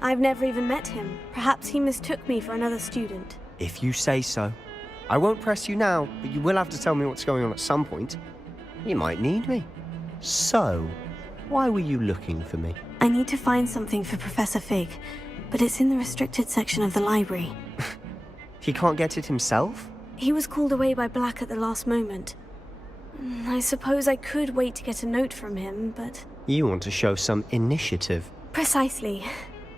I've never even met him. Perhaps he mistook me for another student. If you say so. I won't press you now, but you will have to tell me what's going on at some point. You might need me. So, why were you looking for me? I need to find something for Professor Fig, but it's in the restricted section of the library. He can't get it himself? He was called away by Black at the last moment. I suppose I could wait to get a note from him, but... You want to show some initiative. Precisely.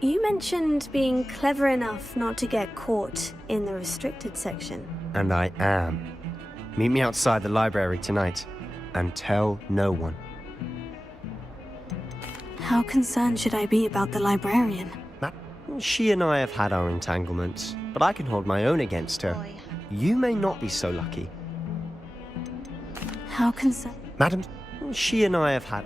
You mentioned being clever enough not to get caught in the restricted section. And I am. Meet me outside the library tonight, and tell no one. How concerned should I be about the librarian? She and I have had our entanglements, but I can hold my own against her. You may not be so lucky. How concerned? Madam, she and I have had...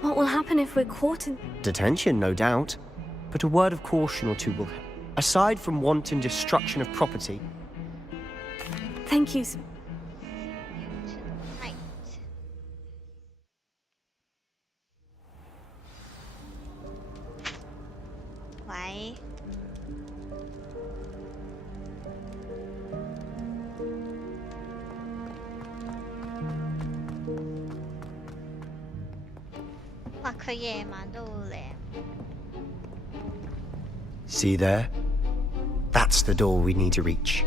What will happen if we're caught in... Detention, no doubt. But a word of caution or two will... Aside from wanton destruction of property... Thank you. Why? Wow, 佢夜晚都好靚。 See there? That's the door we need to reach.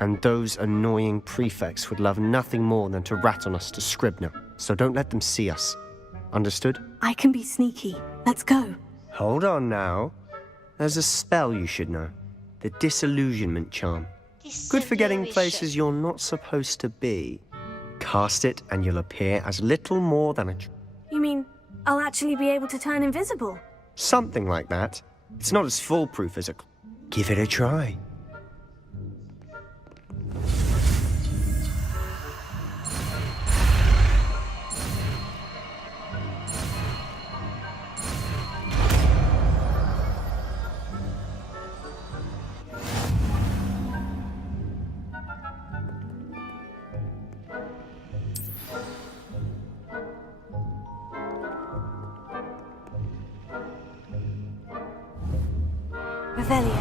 And those annoying prefects would love nothing more than to rat on us to Scribner, so don't let them see us. Understood? I can be sneaky. Let's go. Hold on now. There's a spell you should know. The disillusionment charm. Good for getting places you're not supposed to be. Cast it and you'll appear as little more than a... You mean I'll actually be able to turn invisible? Something like that. It's not as foolproof as a... Give it a try. Revelio.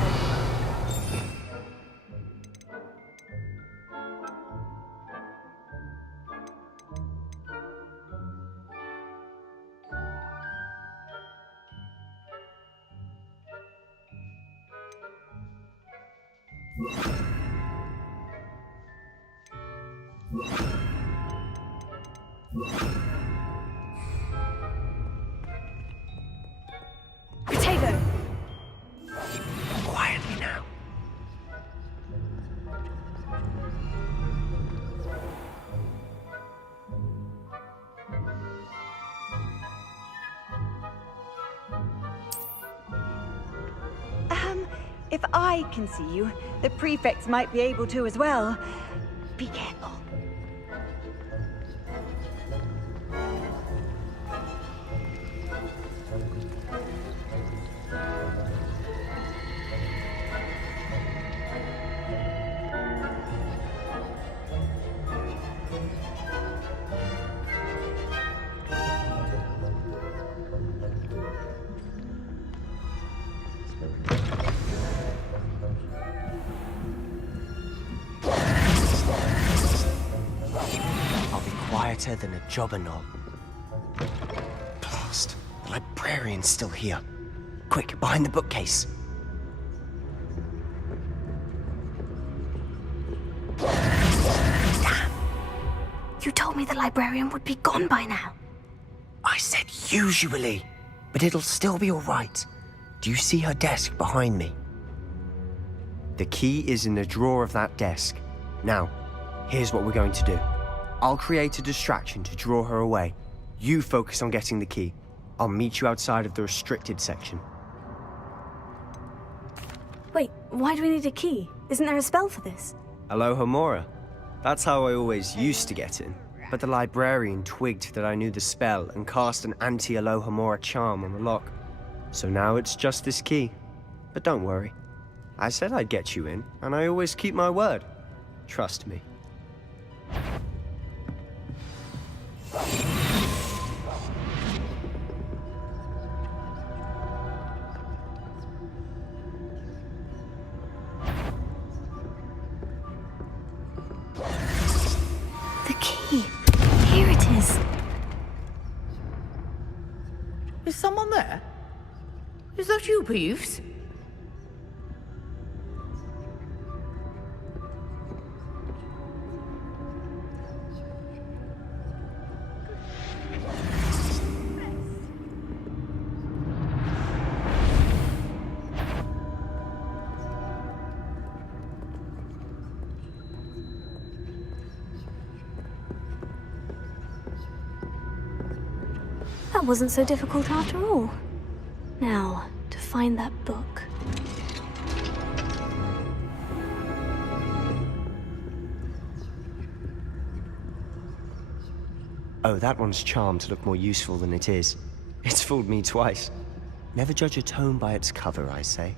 Protego. Quietly now. If I can see you, the prefects might be able to as well. Be careful. Quieter than a jobber knob. Blast. The librarian's still here. Quick, behind the bookcase. Damn! You told me the librarian would be gone by now. I said usually, but it'll still be all right. Do you see her desk behind me? The key is in the drawer of that desk. Now, here's what we're going to do. I'll create a distraction to draw her away. You focus on getting the key. I'll meet you outside of the restricted section. Wait, why do we need a key? Isn't there a spell for this? Alohomora. That's how I always used to get in. But the librarian twigged that I knew the spell and cast an anti-Alohomora charm on the lock. So now it's just this key. But don't worry. I said I'd get you in, and I always keep my word. Trust me. that you, Peeves? That wasn't so difficult after all. Now, to find that book. Oh, that one's charmed to look more useful than it is. It's fooled me twice. Never judge a tome by its cover, I say.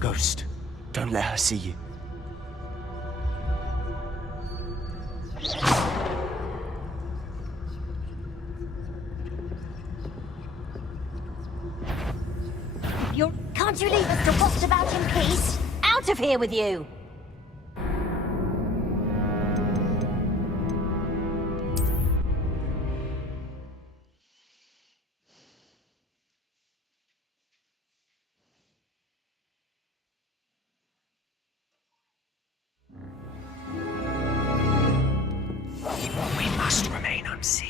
Ghost, don't let her see you. Can't you leave us to rot about in peace? Out of here with you! We must remain unseen.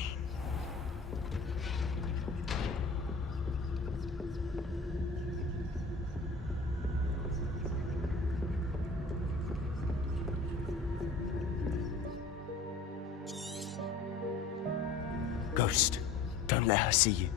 Ghost, don't let her see you.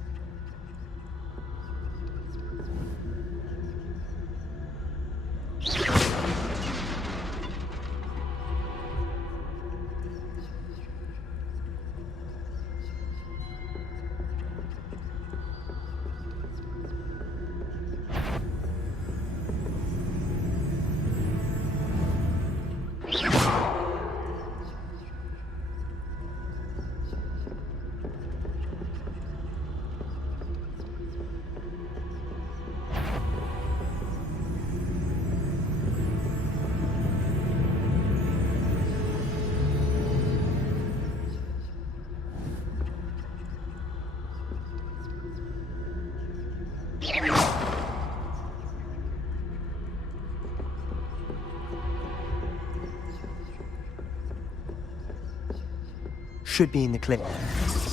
Should be in the clip.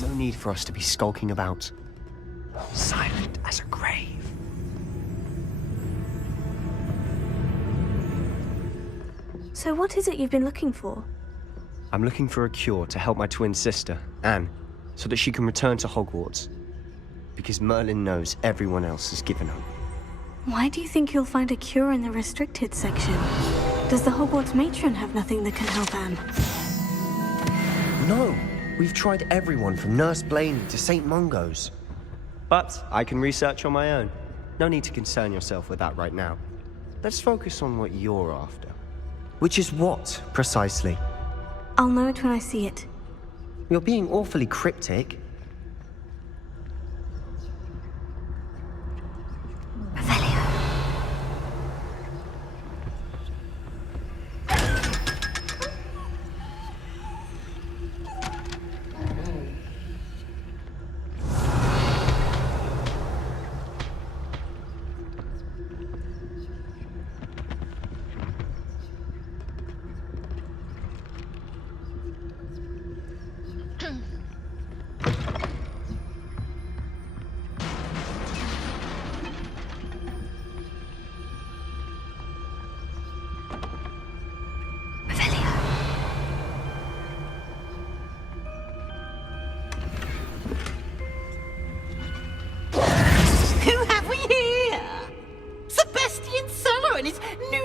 No need for us to be skulking about. Silent as a grave. So what is it you've been looking for? I'm looking for a cure to help my twin sister, Anne, so that she can return to Hogwarts. Because Merlin knows everyone else has given up. Why do you think you'll find a cure in the restricted section? Does the Hogwarts matron have nothing that can help Anne? No! We've tried everyone from Nurse Blaine to St. Mungo's. But I can research on my own. No need to concern yourself with that right now. Let's focus on what you're after. Which is what, precisely? I'll know it when I see it. You're being awfully cryptic.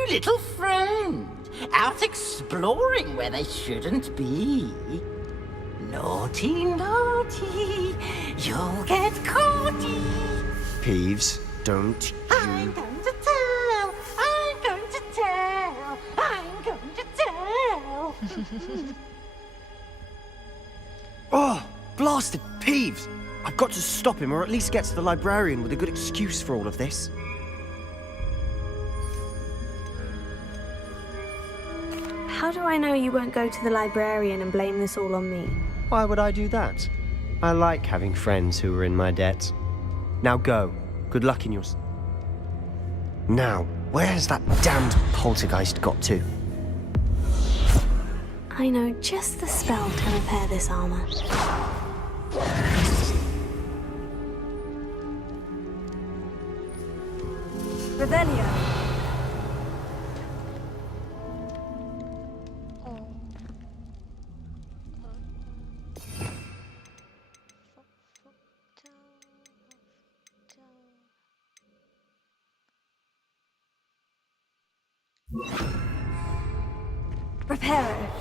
Little friend, out exploring where they shouldn't be. Naughty, naughty, you'll get caughty. Peeves, don't you... I'm going to tell. Oh, blasted Peeves! I've got to stop him, or at least get to the librarian with a good excuse for all of this. How do I know you won't go to the librarian and blame this all on me? Why would I do that? I like having friends who are in my debt. Now go. Good luck in yours. Now, where has that damned poltergeist got to? I know just the spell to repair this armor. Revelio. Reparo.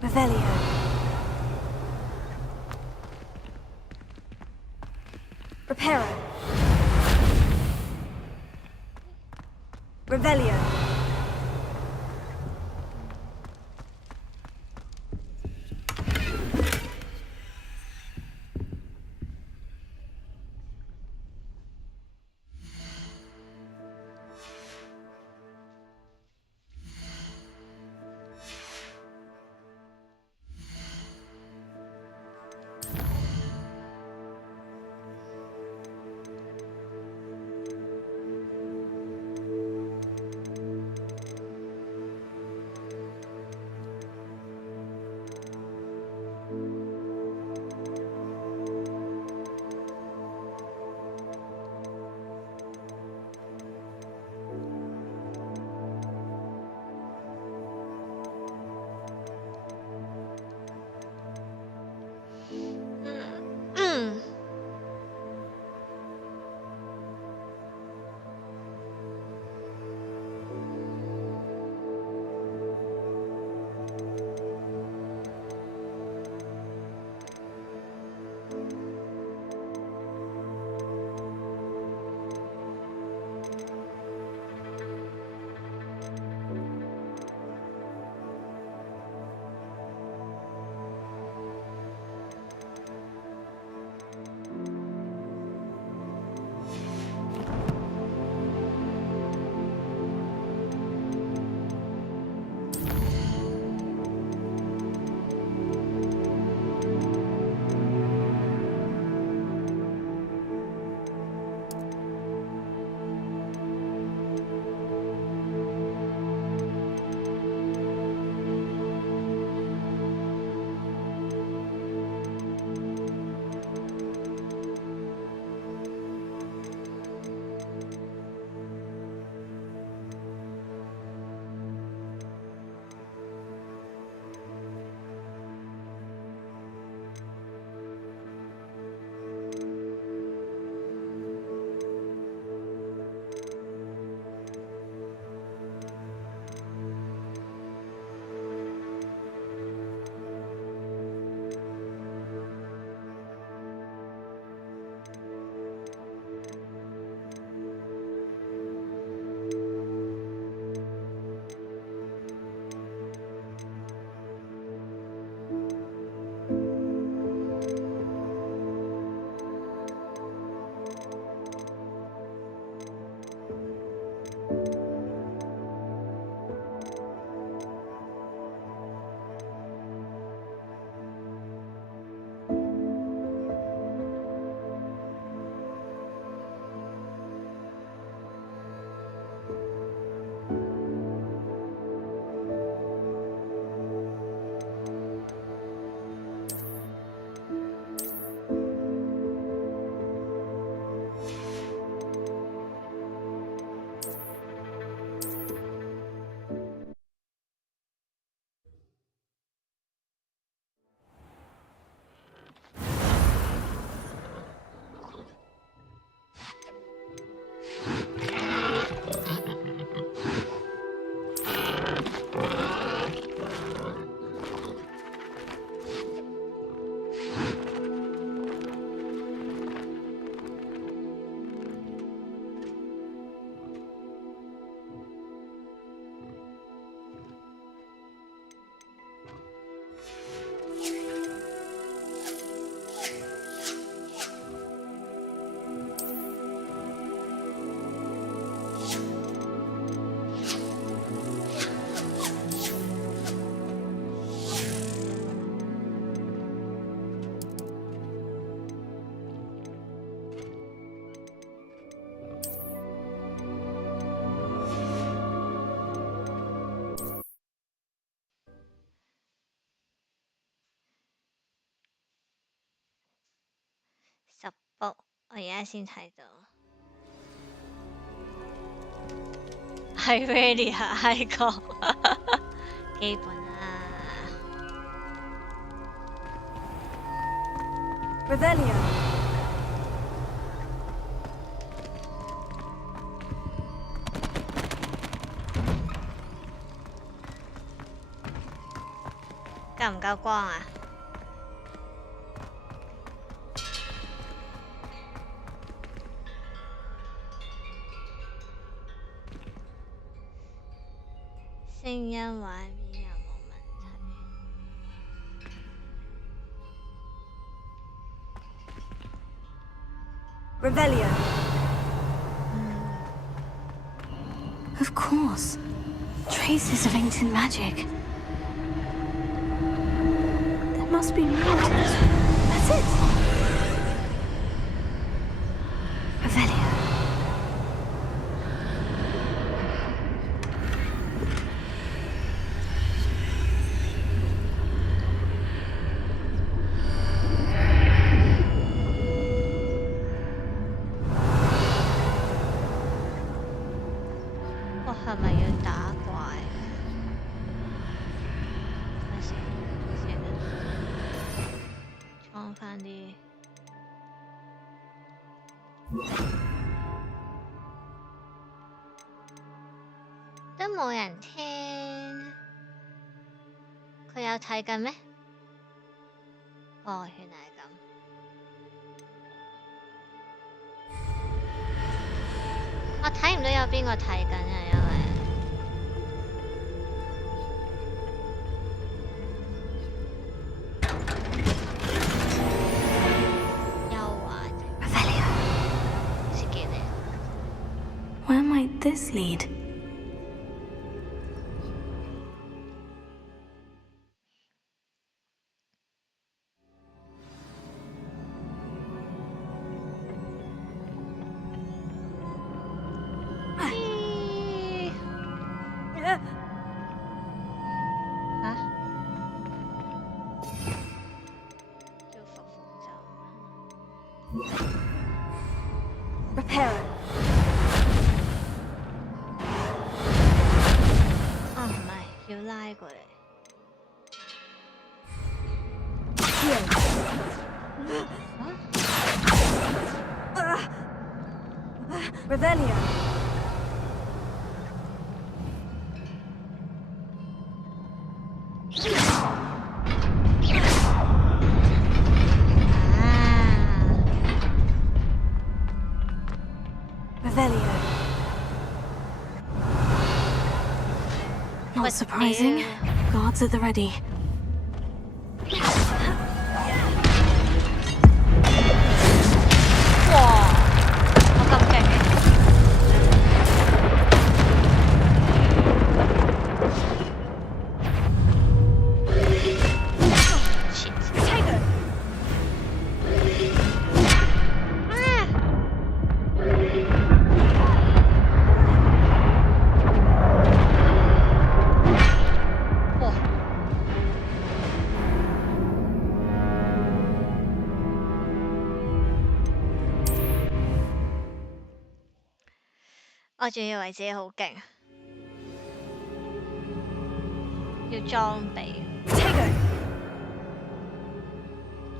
Revelio. Reparo. Revelio. 好，我而家先睇到，係 ready 啊，I 哥，基本啊。Revelio. 夠唔夠光啊？聲音畫面有冇問題 Revelio. Of course. Traces of ancient magic. There must be more. That's it. Revelio.都冇人聽，佢有睇緊咩？哦，原來係咁。我睇唔到有邊個睇緊啊，因為又話自己咧。Where might this lead? Repair it. 啊，唔係，要拉過嚟。Revelio. Revelio. Not surprising. Guards at the ready. 哇！我咁勁嘅。我仲以為自己好勁，要裝備，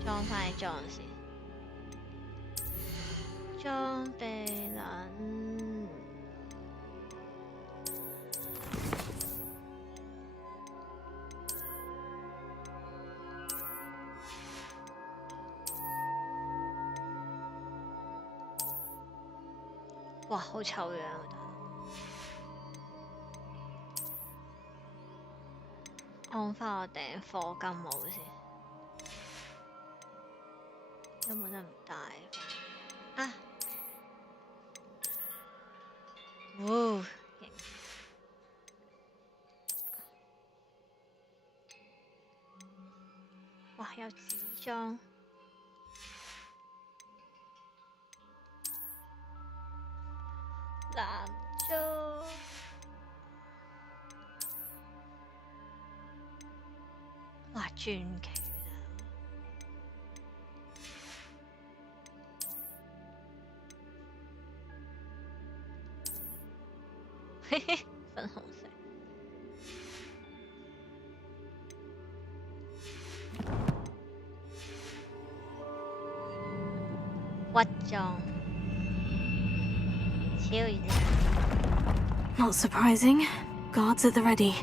裝返裝先，裝備撚，哇，好醜樣啊！按返我訂課金帽先，有冇得唔戴啊？哇，勁！哇，有紙裝。男裝，哇，傳奇啊！粉紅色。屈裝，超熱。Not surprising. Guards at the ready.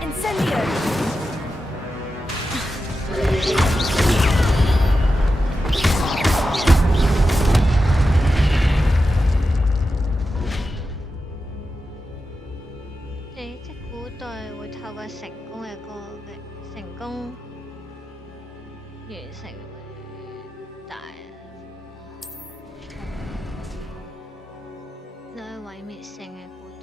Incendio! 你即古代會透過成功嘅歌嘅成功完成大你去毀滅性嘅古代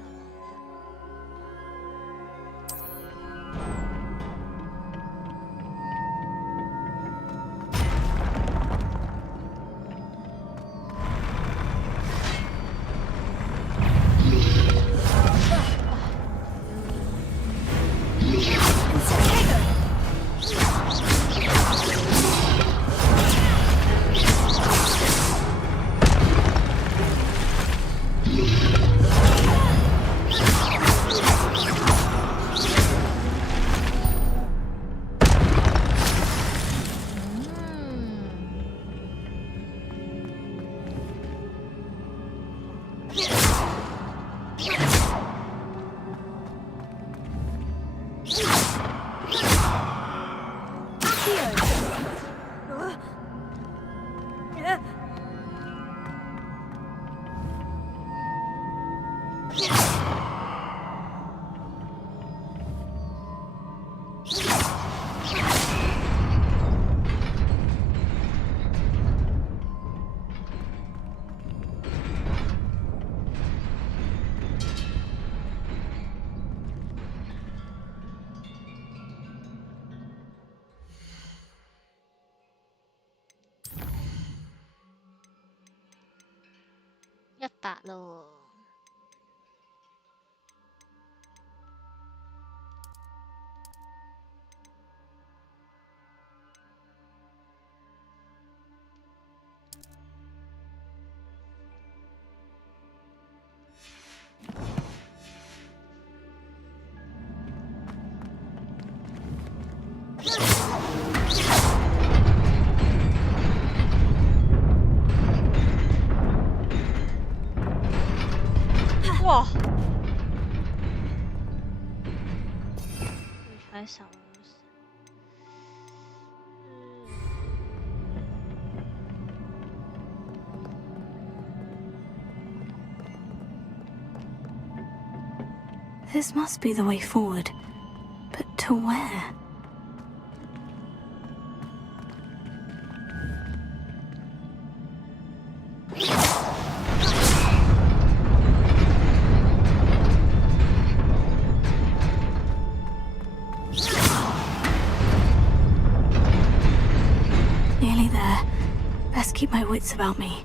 100咯哇！會踩手。This must be the way forward. But to where? Nearly there. Best keep my wits about me.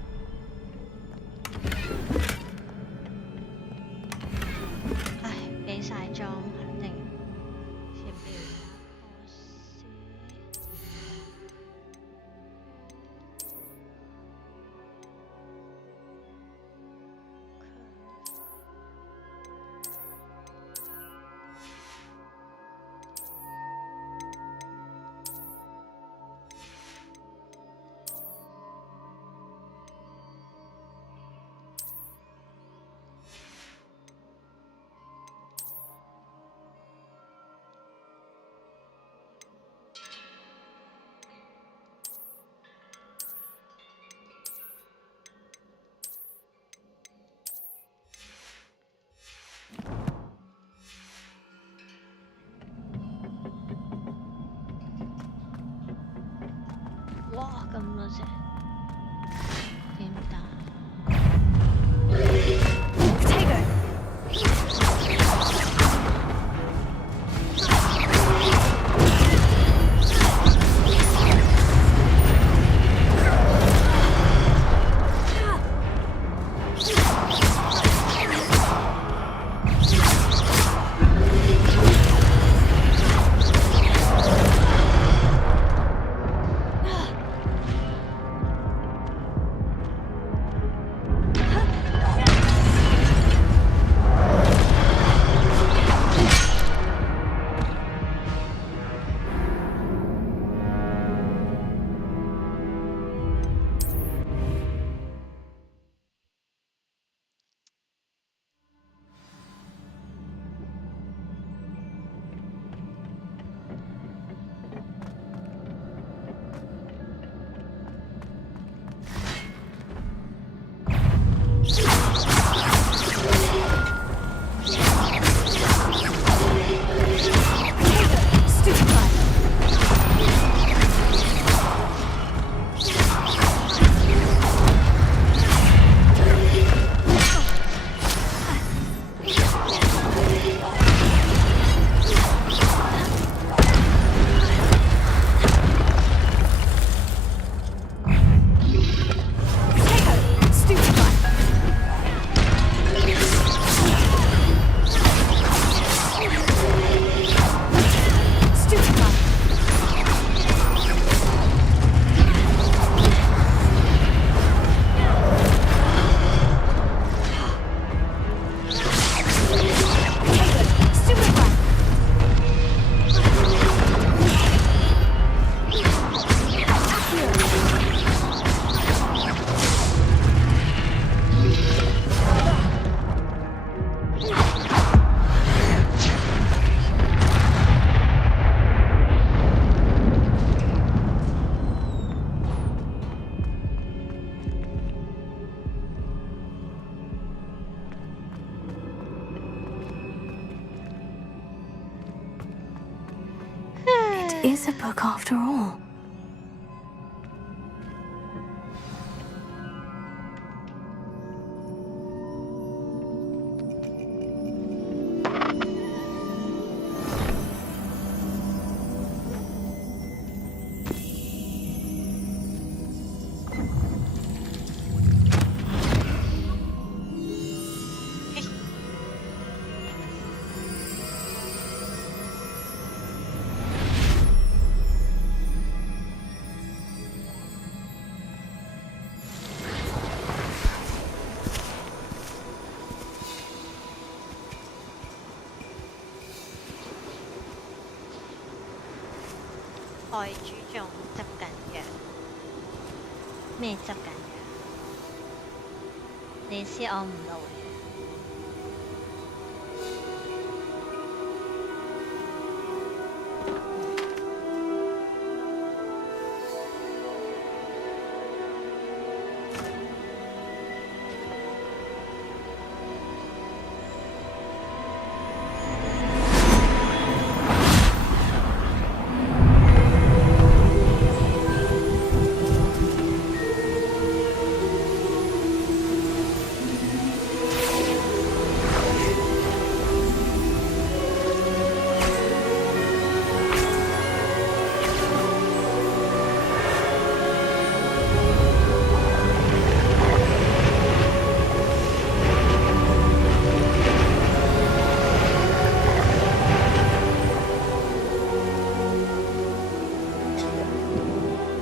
is a book after all.外主仲執緊藥，咩執緊藥？你知我唔路嘅。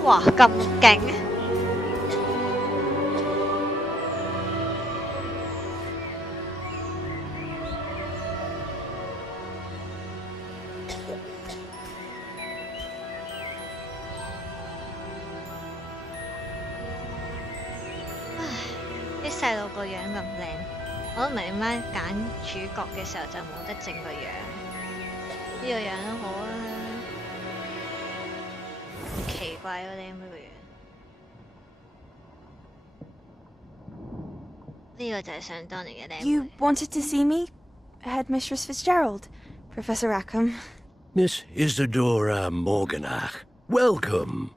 哇，咁勁！唉，啲細路個樣咁靚，我都唔明點解揀主角嘅時候就冇得整個樣。呢個樣都好啊。奇怪咯，你妹個樣。呢個就係想當年嘅靚妹。 You wanted to see me? Headmistress Fitzgerald, Professor Rackham. Miss Isadora Morganach, welcome.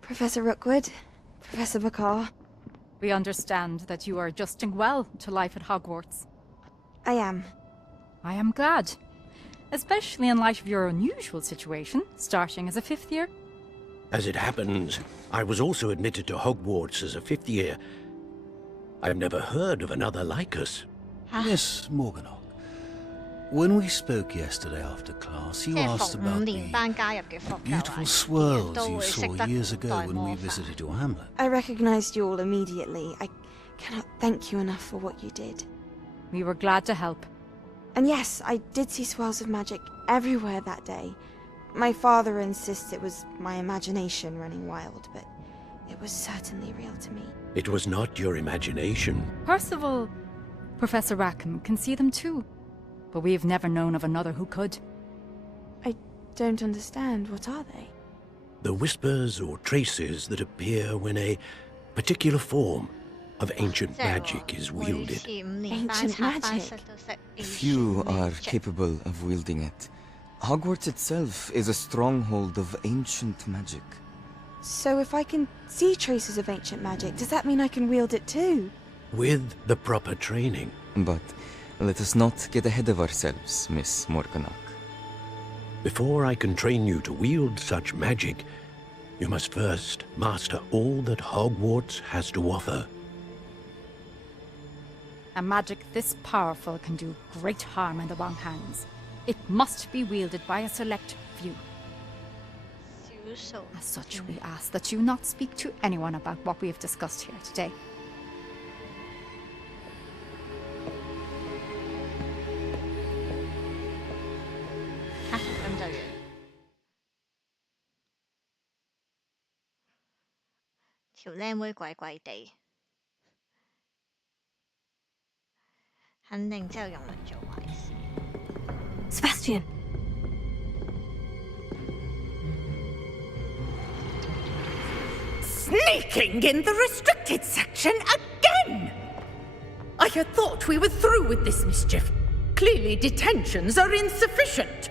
Professor Rookwood, Professor Bakar. We understand that you are adjusting well to life at Hogwarts. I am. I am glad. Especially in light of your unusual situation, starting as a 5th year. As it happens, I was also admitted to Hogwarts as a 5th year. I've never heard of another like us. Miss Morganach, when we spoke yesterday after class, you asked about the beautiful swirls you saw years ago when we visited your hamlet. I recognized you all immediately. I cannot thank you enough for what you did. We were glad to help. And yes, I did see swirls of magic everywhere that day. My father insists it was my imagination running wild, but it was certainly real to me. It was not your imagination. Percival, Professor Rackham can see them too. But we've never known of another who could. I don't understand. What are they? The whispers or traces that appear when a particular form of ancient magic is wielded. Ancient magic? Few are capable of wielding it. Hogwarts itself is a stronghold of ancient magic. So if I can see traces of ancient magic, does that mean I can wield it too? With the proper training. But let us not get ahead of ourselves, Miss Morganach. Before I can train you to wield such magic, you must first master all that Hogwarts has to offer. A magic this powerful can do great harm in the wrong hands. It must be wielded by a select few. As such, we ask that you not speak to anyone about what we have discussed here today. Sebastian! Sneaking in the restricted section again! I had thought we were through with this mischief. Clearly detentions are insufficient.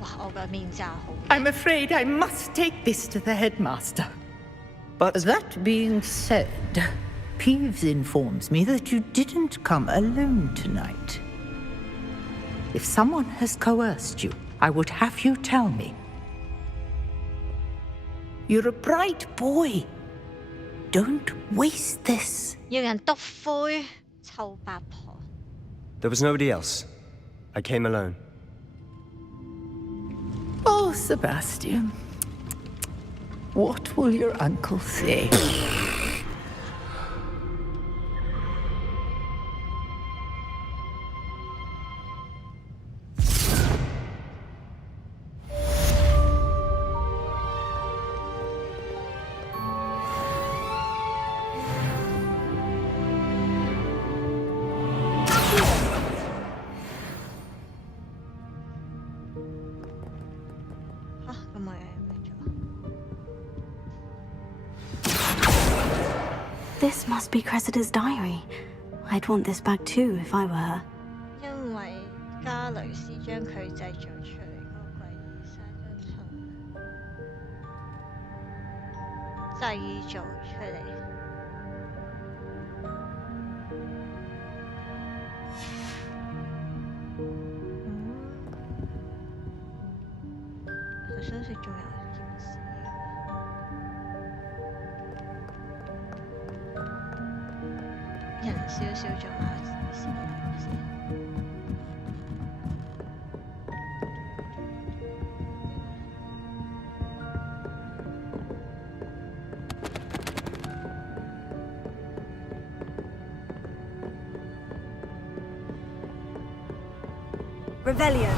哇，我個面罩好。I'm afraid I must take this to the headmaster. But that being said, Peeves informs me that you didn't come alone tonight. If someone has coerced you, I would have you tell me. You're a bright boy. Don't waste this. 要人篤灰，臭八婆。there was nobody else. I came alone. Oh, Sebastian. What will your uncle say? This must be Cressida's diary. I'd want this back too if I were her. 因為加雷斯將佢製造出嚟嗰個詭異沙製造出嚟。我相信仲有件事。人少少做下事。Revelio.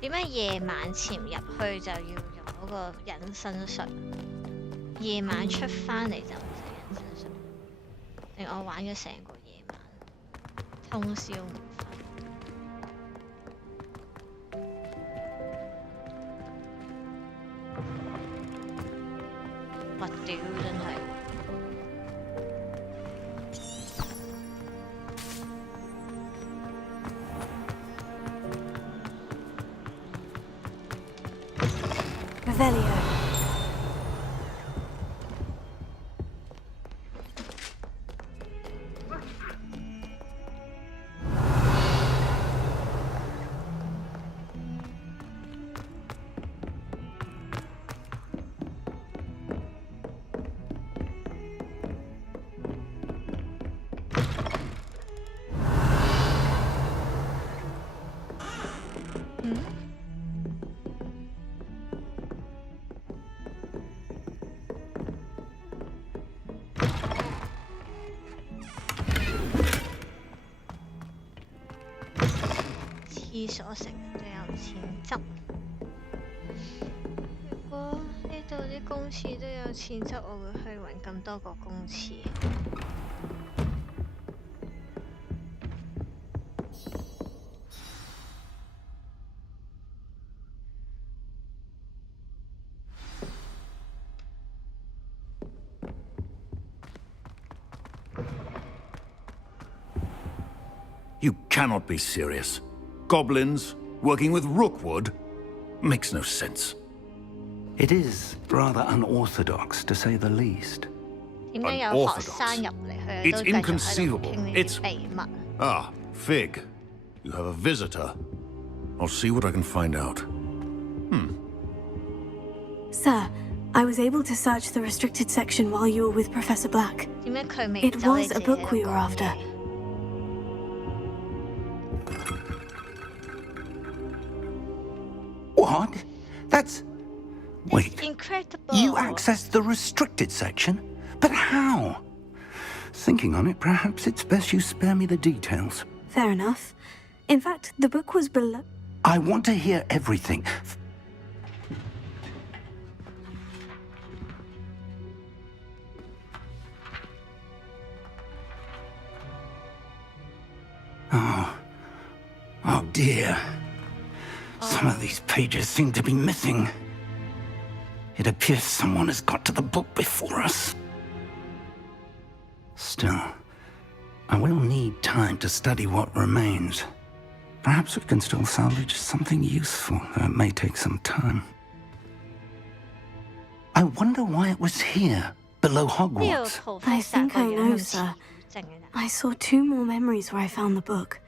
點解夜晚潛入去就要用嗰個隱身術，夜晚出翻嚟就唔使隱身術？定我玩咗成個夜晚，通宵唔瞓？核屌真係！Revelio.廁所成日都有錢執，如果呢度啲公廁都有錢執，我會去揾咁多個公廁。You cannot be serious. Goblins working with Rookwood makes no sense. It is rather unorthodox, to say the least. It's inconceivable. It's... Ah, Fig. You have a visitor. I'll see what I can find out. Sir, I was able to search the restricted section while you were with Professor Black. It was a book we were after. What? That's... Wait. Incredible. You accessed the restricted section? But how? Thinking on it, perhaps it's best you spare me the details. Fair enough. In fact, the book was below... I want to hear everything. Oh dear. Some of these pages seem to be missing. It appears someone has got to the book before us. Still, I will need time to study what remains. Perhaps we can still salvage something useful, though it may take some time. I wonder why it was here, below Hogwarts. I think I know, sir. I saw 2 more memories where I found the book.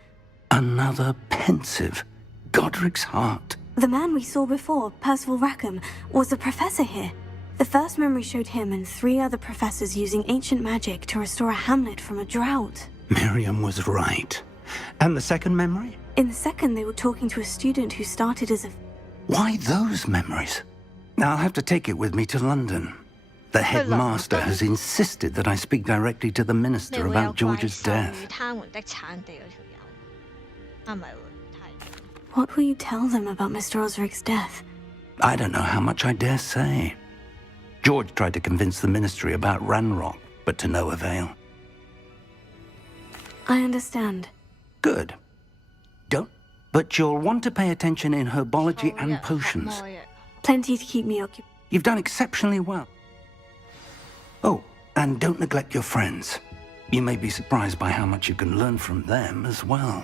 Another pensive. Godric's heart. The man we saw before, Percival Rackham, was a professor here. The first memory showed him and 3 other professors using ancient magic to restore a hamlet from a drought. Miriam was right. And the second memory? In the second, they were talking to a student who started as a... Why those memories? I'll have to take it with me to London. The headmaster has insisted that I speak directly to the minister about George's death. What will you tell them about Mr. Osric's death? I don't know how much I dare say. George tried to convince the ministry about Ranrock, but to no avail. I understand. Good. But you'll want to pay attention in herbology and potions. Plenty to keep me occupied. You've done exceptionally well. Oh, and don't neglect your friends. You may be surprised by how much you can learn from them as well.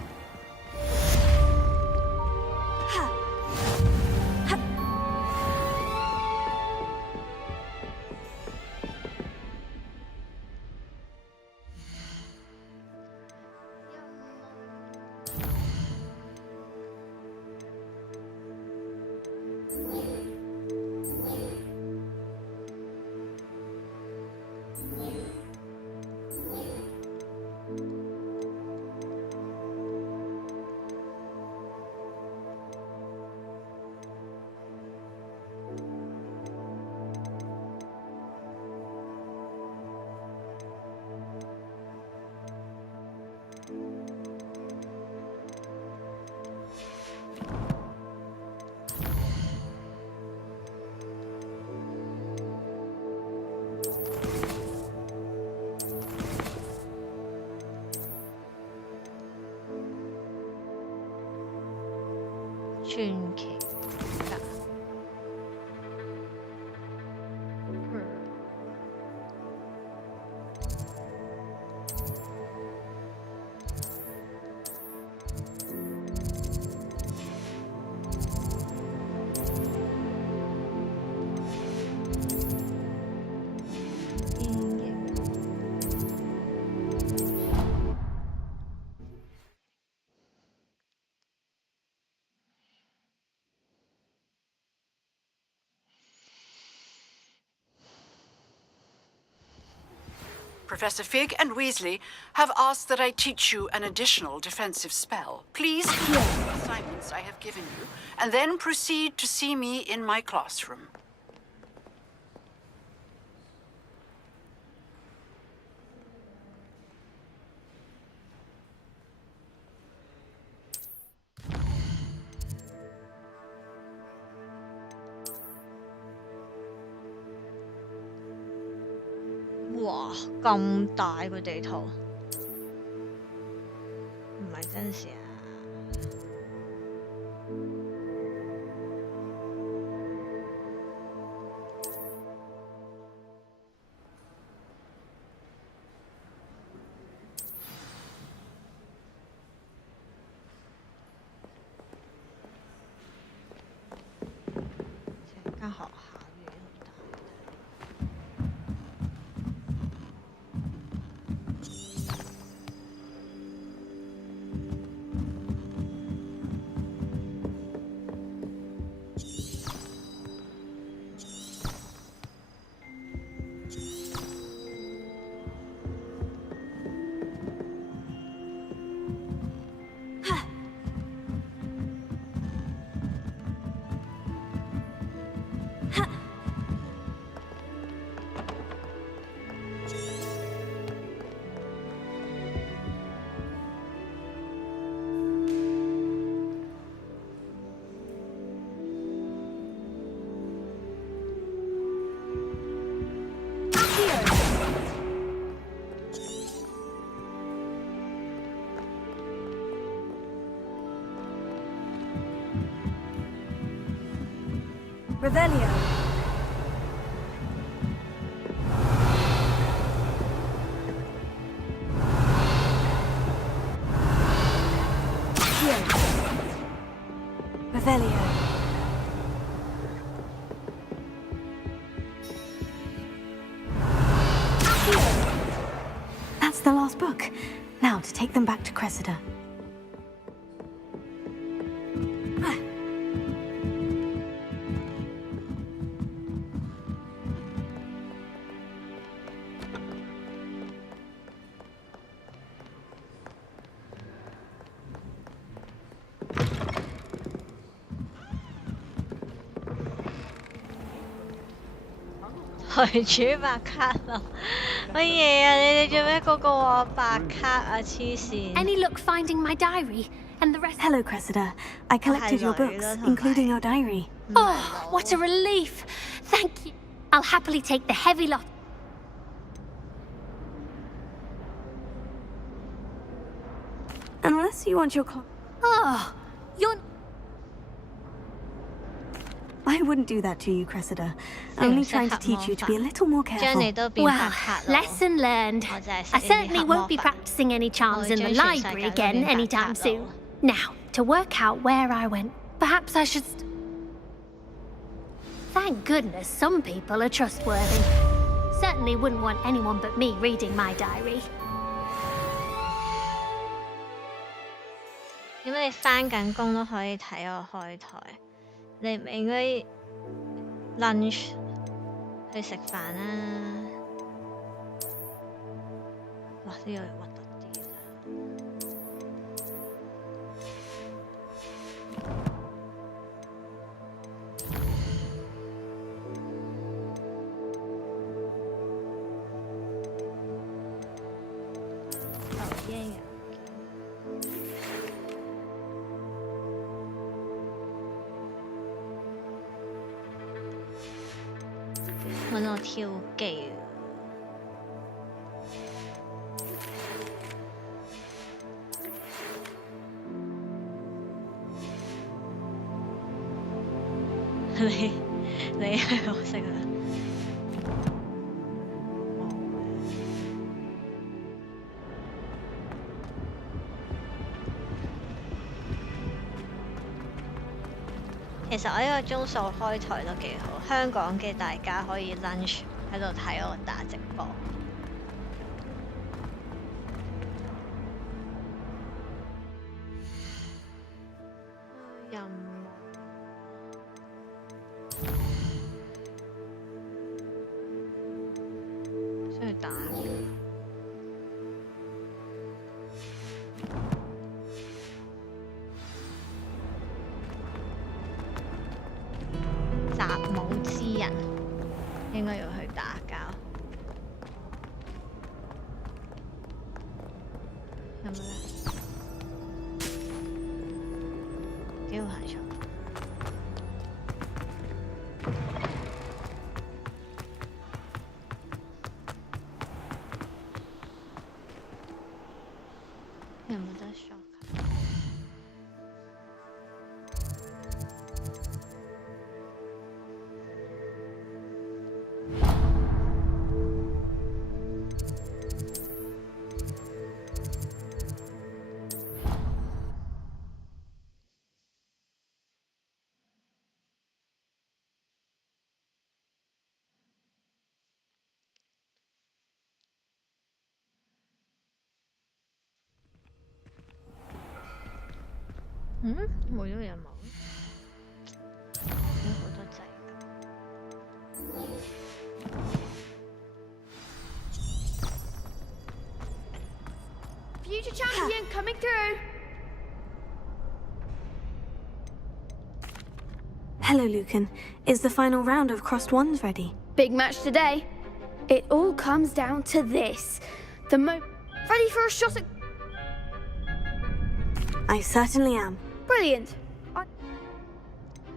Professor Fig and Weasley have asked that I teach you an additional defensive spell. Please hear the assignments I have given you, and then proceed to see me in my classroom. Wow, 咁大個地圖，唔係真事啊！間學校。Revelio. Revelio. That's the last book. Now to take them back to Cressida. Any luck finding my diary and the rest? Hello, Cressida. I collected your books, including your diary. Oh, what a relief! Thank you. I'll happily take the heavy lot. Unless you want your Oh, you're... I wouldn't do that to you, Cressida. Only trying to teach you to be a little more careful. Well, lesson learned. I certainly won't be practicing any charms in the library again anytime soon. Now, to work out where I went, perhaps I should... Thank goodness some people are trustworthy. Certainly wouldn't want anyone but me reading my diary. 點解你返緊工都可以睇我開台？你唔應該 lunch 去食飯啦？哇！呢個核突啲啦〜揾我挑機你係我識啦。其實我呢個鐘數開台都幾好，香港嘅大家可以 lunch 喺度睇我打直播。任務需要打。習武之人應該要去打交，有冇咧？屌係錯。有冇得 shock？冇咗任務，有好多掣㗎。Future champion coming through. Hello, Lucan. Is the final round of Crossed Wands ready? Big match today. It all comes down to this. Ready for a shot at... I certainly am. Brilliant.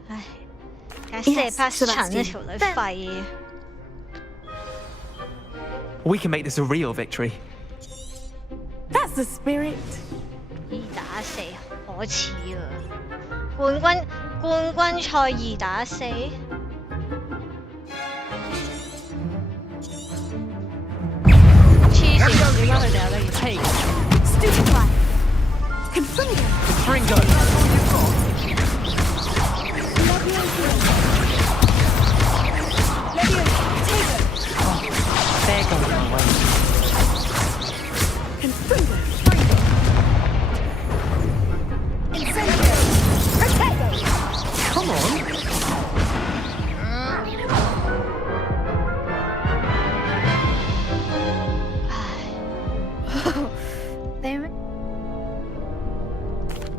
唉，解射拍陳呢條女廢。We can make this a real victory. That's the spirit. 2打4可恥啊！冠軍賽2打4。Stupefy. Confringo. Confringo. They're going my way. Confringo. Incendio. Protego. Come on.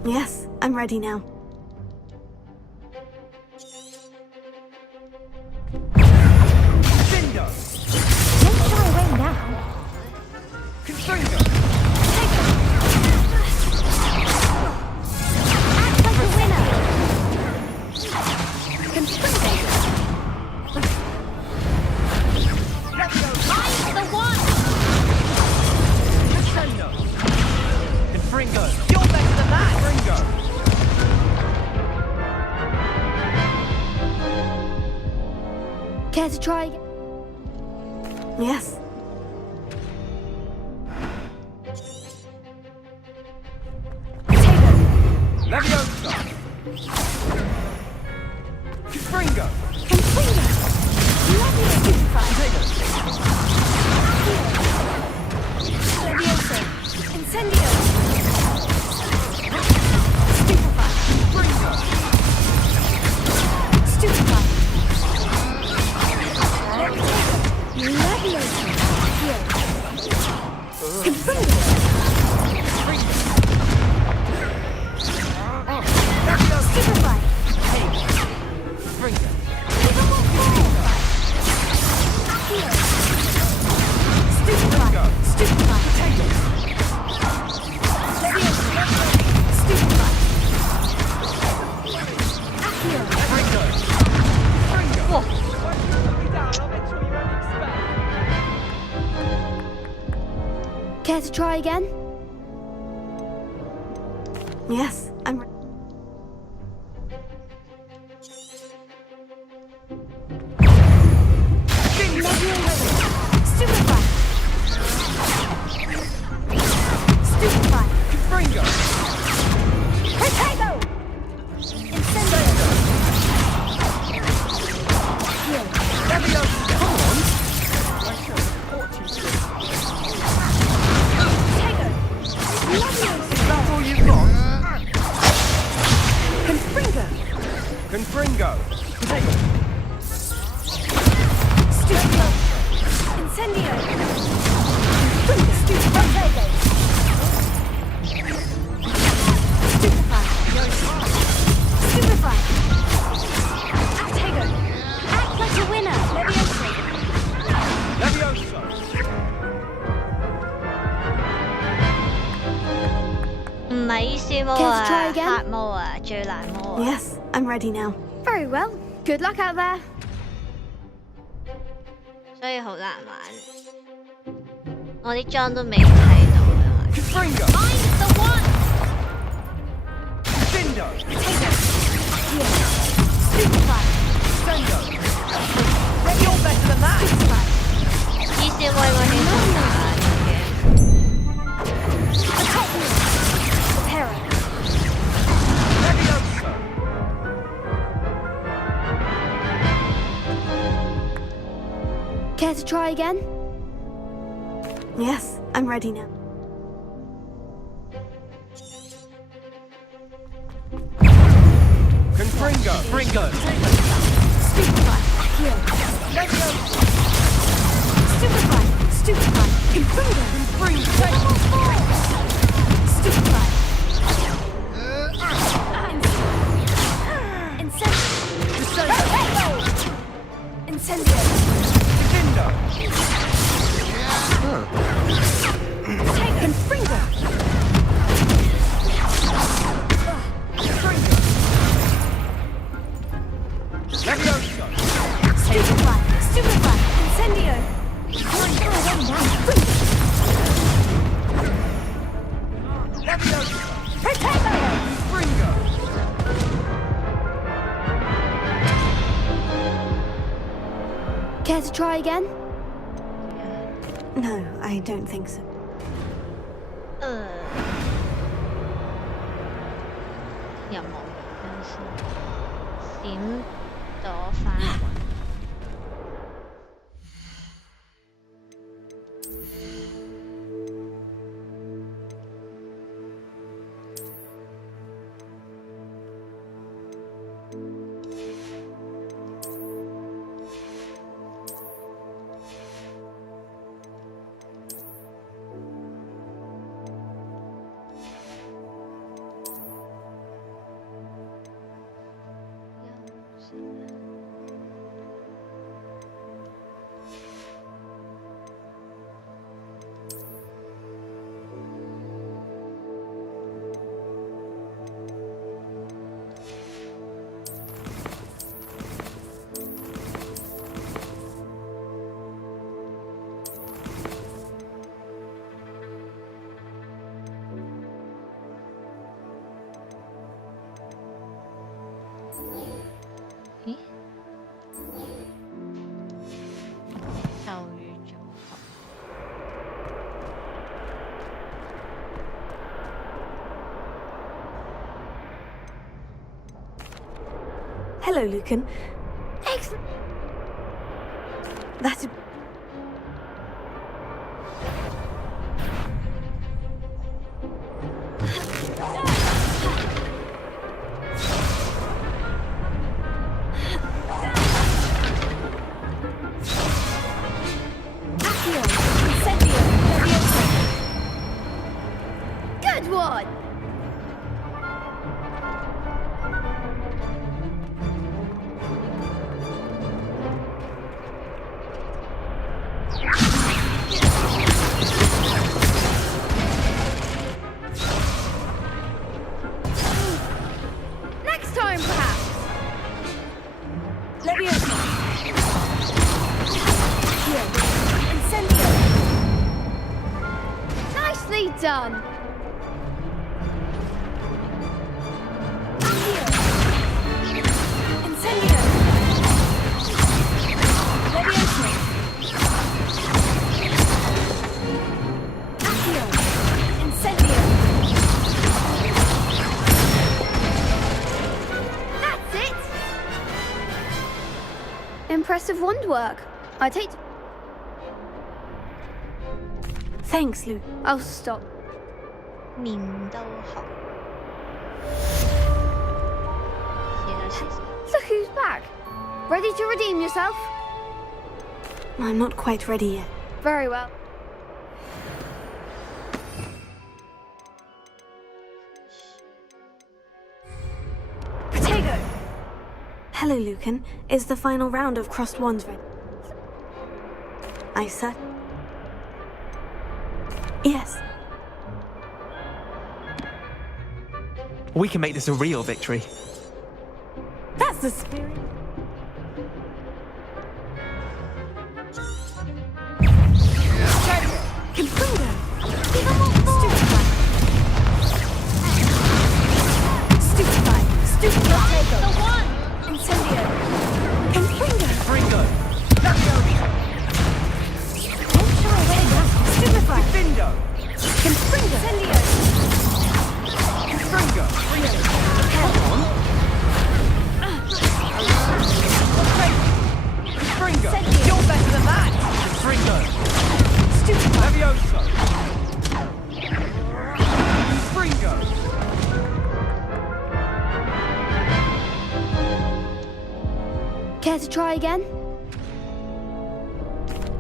Yes, I'm ready now. Cinder. Don't shy away now. Confringo. Act like a winner. I'm the one. Crescendo. Confringo. You're better than that. Confringo. Care to try again? Yes. Leviosa. Confringo. Confringo. Leviosa. Incendio. Stupefy. Confringo. Stupefy. Leviosa. Confringo. Stupefy. Confringo. Stupefy. Stupefy. Stupefy. Confringo. Whoa. Care to try again? Yes, I'm ready. Stupefy. Stupefy. Confringo. Protego. Incendio. Leviosa. Come on. Is that all you've got? Confringo. Confringo. Potato. Stupefy. Incendio. Stupefy. Stupefy. Stupefy. Protego. Act like a winner. Leviosa. Leviosa. Care to try again? Yes, I'm ready now. Very well. Good luck out there. 所以好難玩。我啲裝都未睇到嘅。 Confringo. I'm the one. Cinder. Stupefy. Sendo. You're better than that. 以前為我起好難嘅。 Prepare. Leviosa. Care to try again? Yes, I'm ready now. Confringo. Confringo. Stupefy. Leviosa. Stupefy. Stupefy. Confringo. Confringo. Stupefy. Incendio. Defendo. Confringo. Leviosa. Stupefy. Stupefy. Incendio. Leviosa. Protego. Confringo. Care to try again? No, I don't think so. 有冇先？閃躲翻雲。Hello, Lucan. Excellent. That's... Good one. Next time, perhaps. Leviosa. Here. Incendio. Nicely done. Here. Incendio. Leviosa. Accio. Incendio. That's it. Impressive wand work. I take. Thanks, Luke. I'll stop. 面都紅。Look who's back. Ready to redeem yourself? I'm not quite ready yet. Very well. Protego! Hello, Lucan. Is the final round of Crossed Wands ready? I said... Yes. We can make this a real victory. That's the spirit. Confringo! Stupefy! Stupefy! The one! Incendio! Confringo! Fringo! Don't shy away now! Stupefy! Findo! Confringo! Incendio! Fringo! Fringo! You're better than that! Fringo! Stupefy! Levioso! Fringo! Care to try again?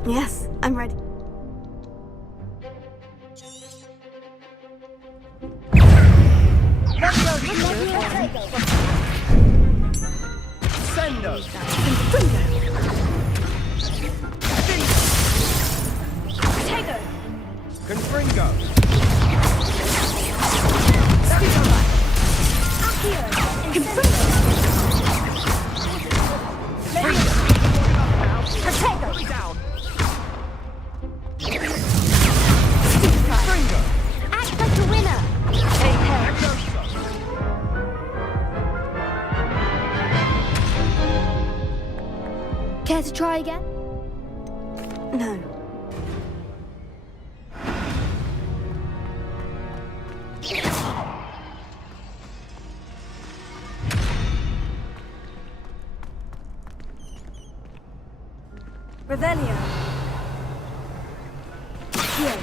Yes, I'm ready. Sendo! Confringo! Protego! Confringo! Stupefy! Accio! Confringo! Protego! Down! Stupefy! Fringo! Act like a winner! Take care! Care to try again? No. Revelio. Here.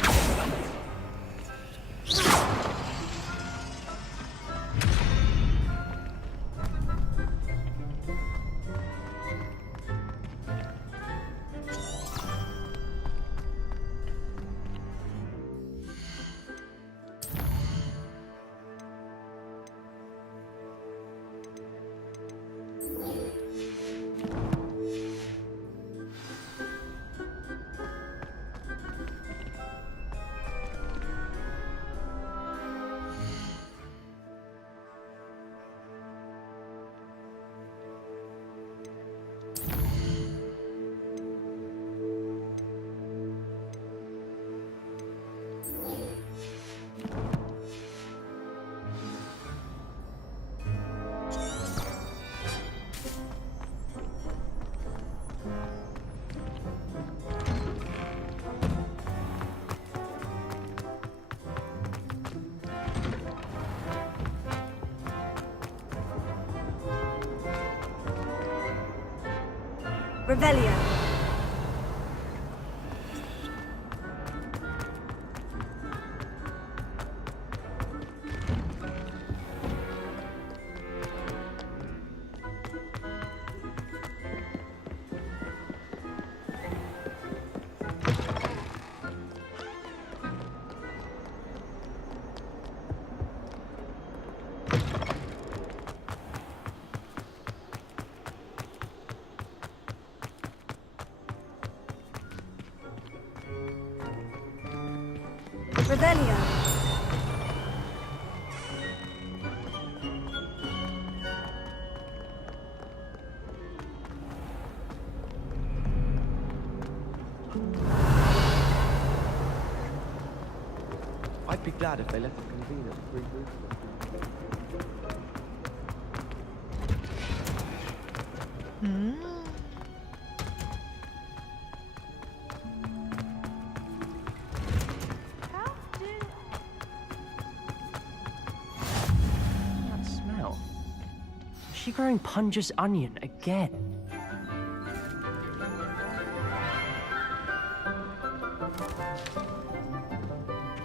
Revelio. Revelio. I'd be glad if they left the convener free movement. That smell. Is she growing Punja's onion again?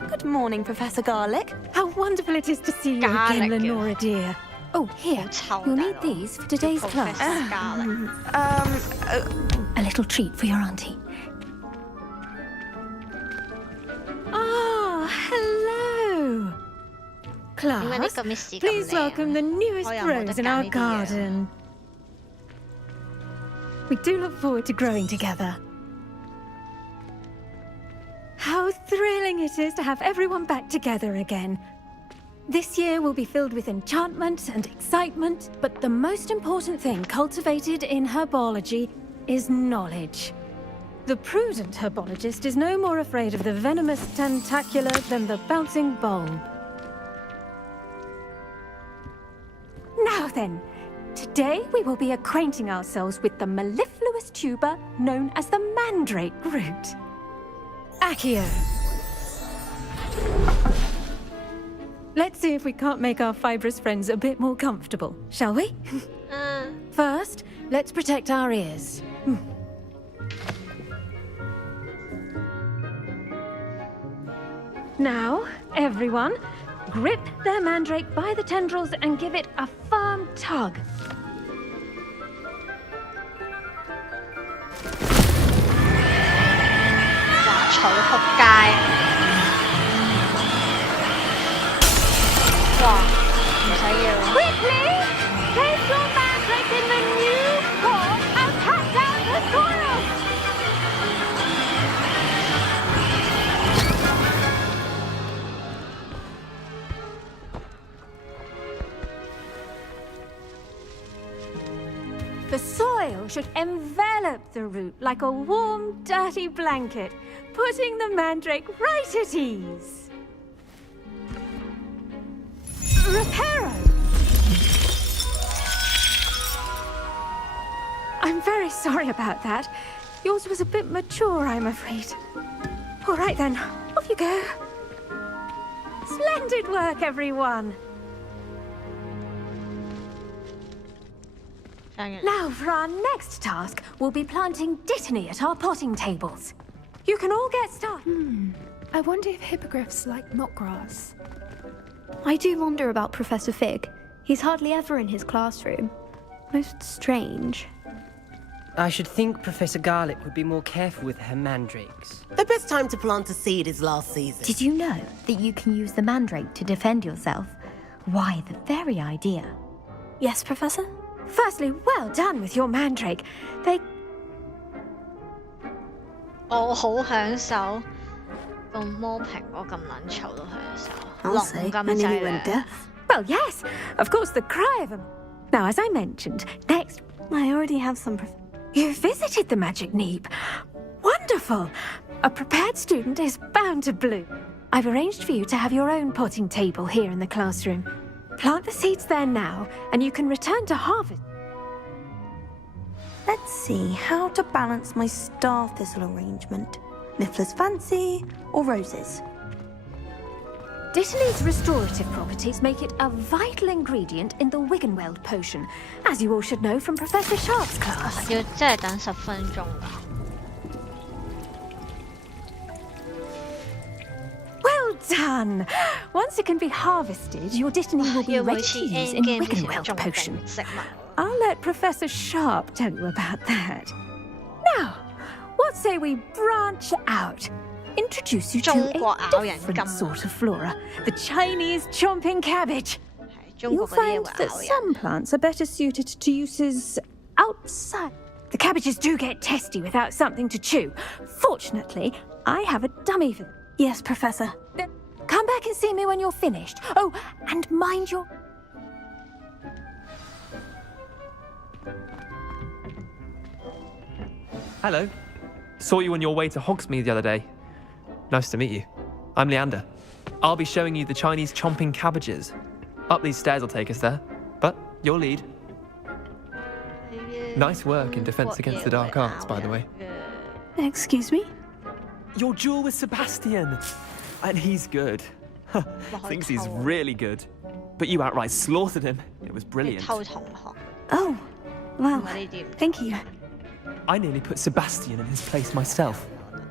Good morning, Professor Garlic. How wonderful it is to see you again, Lenora dear. Oh, here. You'll need these for today's class. A little treat for your auntie. Oh, hello. Class, please welcome the newest rose in our garden. We do look forward to growing together. How thrilling it is to have everyone back together again. This year will be filled with enchantment and excitement, but the most important thing cultivated in herbology is knowledge. The prudent herbologist is no more afraid of the venomous tentacula than the bouncing bulb. Now then, today we will be acquainting ourselves with the mellifluous tuber known as the mandrake root. Accio. Let's see if we can't make our fibrous friends a bit more comfortable, shall we? First, let's protect our ears. Now, everyone, grip their mandrake by the tendrils and give it a firm tug. Quickly! Place your mandrake in the new form and cut down the soil! The soil should envelop the root like a warm, dirty blanket, putting the mandrake right at ease. Reparo! I'm very sorry about that. Yours was a bit mature, I'm afraid. All right then, off you go. Splendid work, everyone. Now, for our next task, we'll be planting dittany at our potting tables. You can all get started. I wonder if hippogriffs like knotgrass. I do wonder about Professor Fig. He's hardly ever in his classroom. Most strange. I should think Professor Garlick would be more careful with her mandrakes. The best time to plant a seed is last season. Did you know that you can use the mandrake to defend yourself? Why, the very idea. Yes, Professor? Firstly, well done with your mandrake. They... 我好享受個魔蘋果咁撚嘈都享受， I'll say, 落 I 咁 nearly 滯 went 咧。 deaf. Well, yes, of course, the cry of them. Now, as I mentioned, next... I already have some... You visited the Magic Neep. Wonderful. A prepared student is bound to bloom. I've arranged for you to have your own potting table here in the classroom. Plant the seeds there now, and you can return to harvest. Let's see how to balance my star thistle arrangement. Niffler's Fancy or roses? Dittany's restorative properties make it a vital ingredient in the Wiggenweld potion, as you all should know from Professor Sharp's class. 要真係等10分鐘㗎。Well done! Once it can be harvested, your Dittany will be ready to use in Wiggenweld potion. I'll let Professor Sharp tell you about that. Now, what say we branch out? Introduce you to a different sort of flora, the Chinese chomping cabbage. You'll find that some plants are better suited to uses outside. The cabbages do get testy without something to chew. Fortunately, I have a dummy for them. Yes, Professor. Then come back and see me when you're finished. Oh, and mind your... Hello. Saw you on your way to Hogsmeade the other day. Nice to meet you. I'm Leander. I'll be showing you the Chinese chomping cabbages. Up these stairs will take us there. But your lead. Nice work in Defense Against the Dark Arts, by the way. Excuse me? Your duel with Sebastian. And he's good. Thinks he's really good. But you outright slaughtered him. It was brilliant. Oh, well, thank you. I nearly put Sebastian in his place myself.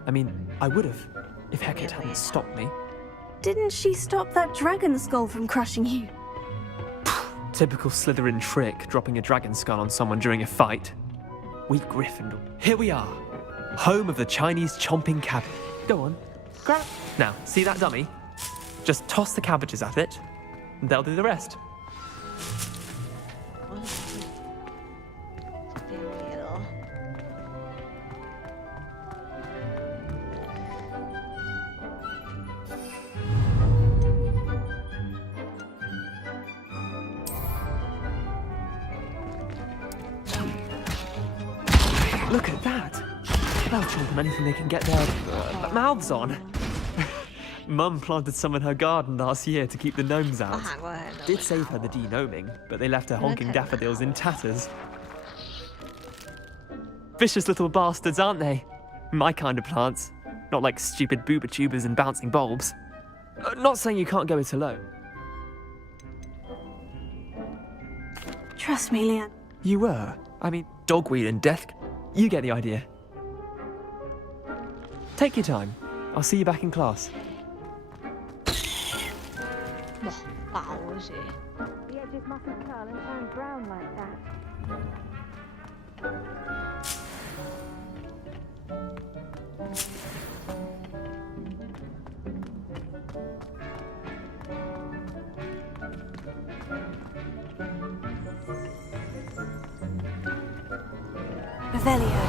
I mean, I would have, if Hecate hadn't stopped me. Didn't she stop that dragon skull from crushing you? Typical Slytherin trick, dropping a dragon skull on someone during a fight. Weak Gryffindor. Here we are, home of the Chinese chomping cabbage. Go on, grab. Now, see that dummy? Just toss the cabbages at it, and they'll do the rest. Look at that! They'll chomp on anything they can get their mouths on. Mum planted some in her garden last year to keep the gnomes out. Did save her the de-gnoming, but they left her honking daffodils in tatters. Vicious little bastards, aren't they? My kind of plants. Not like stupid booba tubers and bouncing bulbs. Not saying you can't go it alone. Trust me, Leon. You were. I mean, dogweed and death. You get the idea. Take your time. I'll see you back in class. The edges mustn't curl and turn brown like that. Revelio.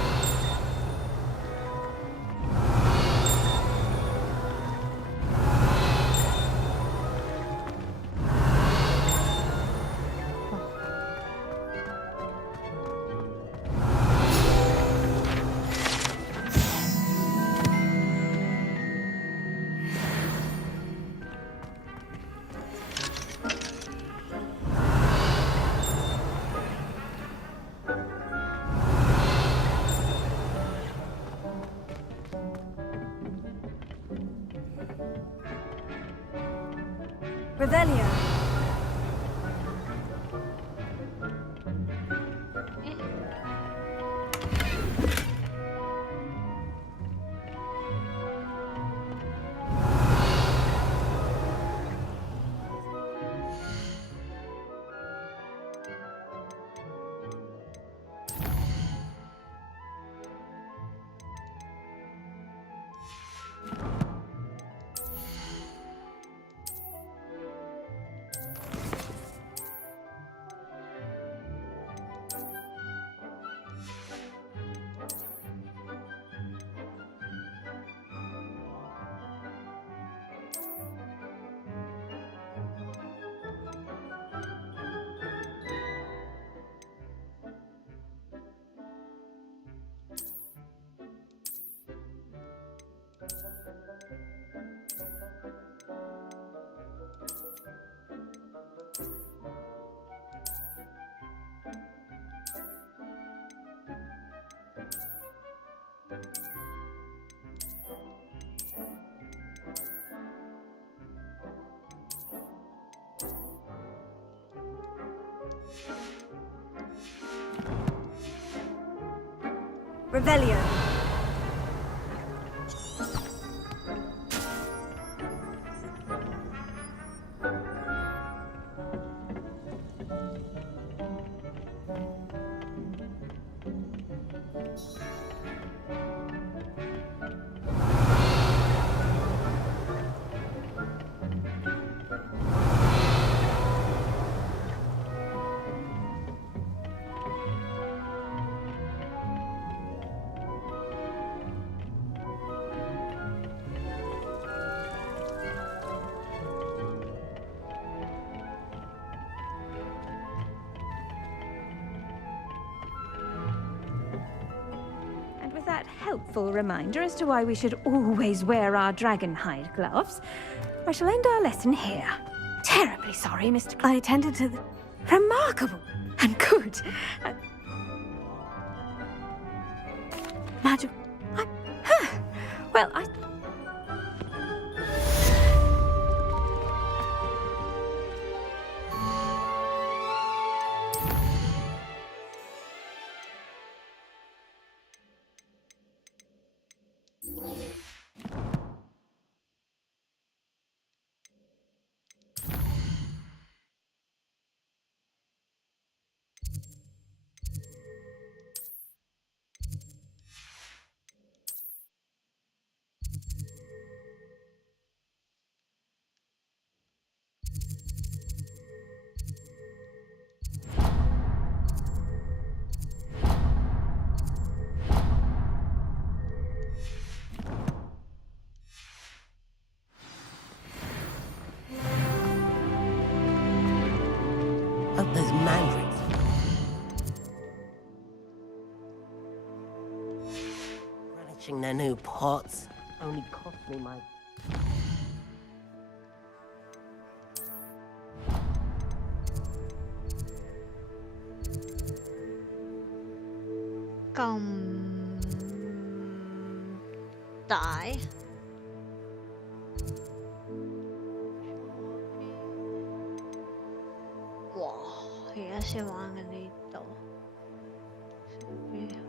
Revelio. Revelio. That helpful reminder as to why we should always wear our dragon hide gloves, I shall end our lesson here. Terribly sorry, Mr. I attended to the... Remarkable and good. Magic... Well, I... Hope those mandrakes. Relishing their new pots only cost me my... Die. Wow, 而家先玩緊呢度。咩飛啊？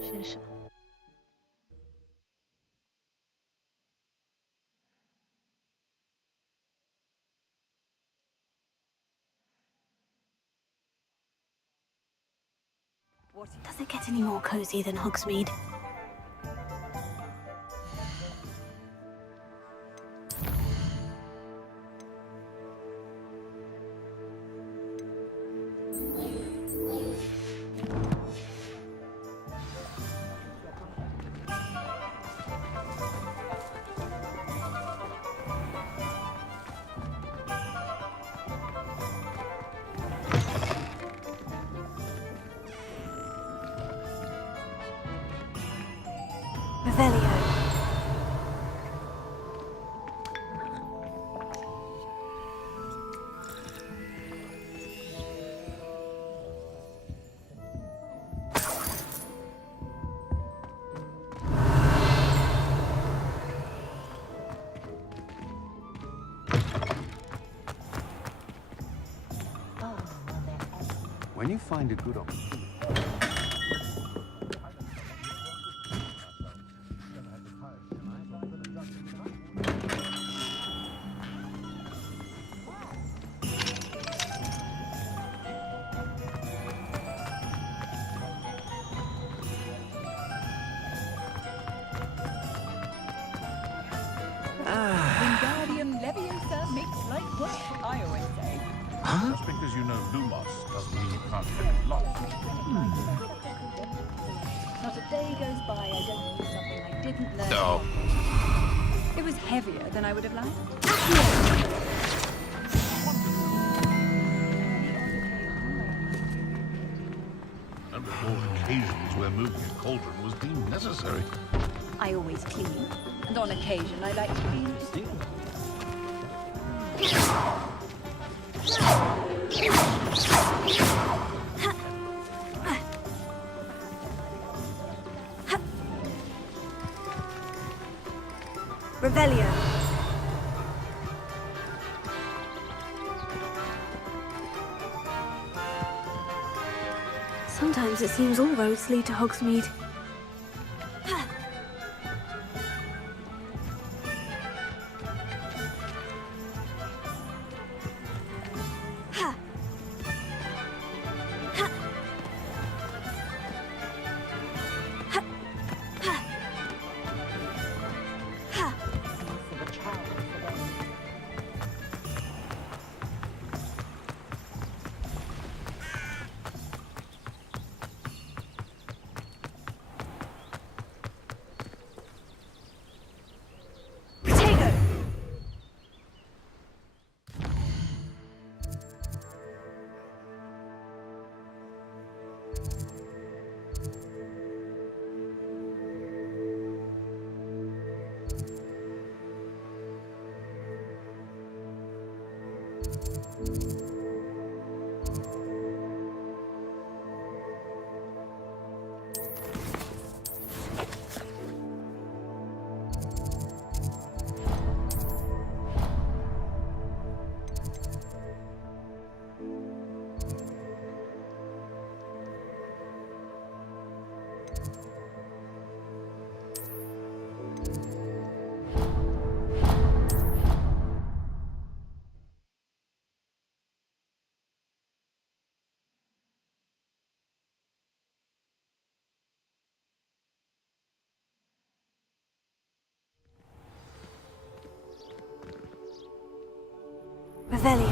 先生。Does it get any more cozy than Hogsmeade? Revelio. When you find a good opportunity. Wingardium Leviosa makes light work, I always say. Huh? Just because you know Lumos doesn't mean you can't get it lost. Not a day goes by I don't use something I didn't learn. No. It was heavier than I would have liked. And before occasions where moving a cauldron was deemed necessary. I always clean, and on occasion I like to clean too. Revelio. Sometimes it seems all roads lead to Hogsmeade. Revelio.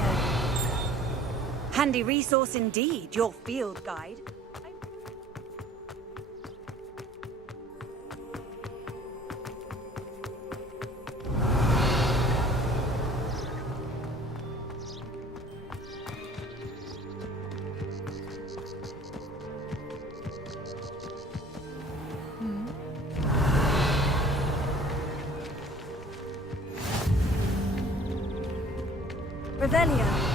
Handy resource indeed, your field guide. Revelio.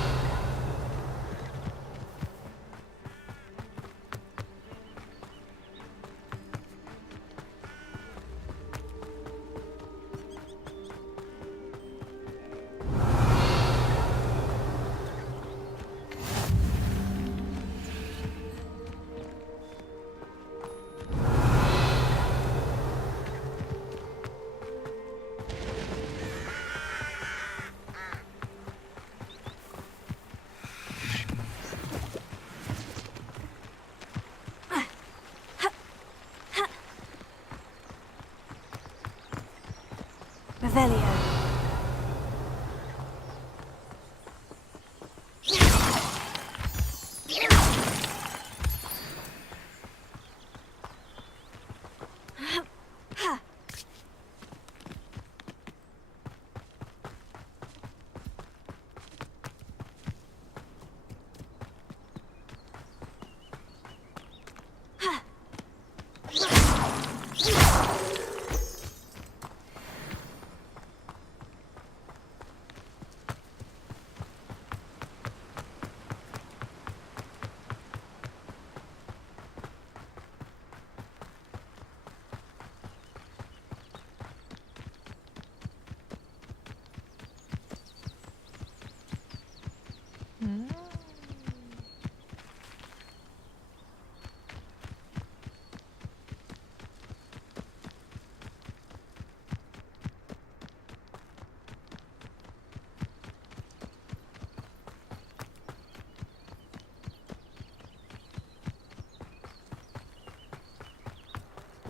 Revelio.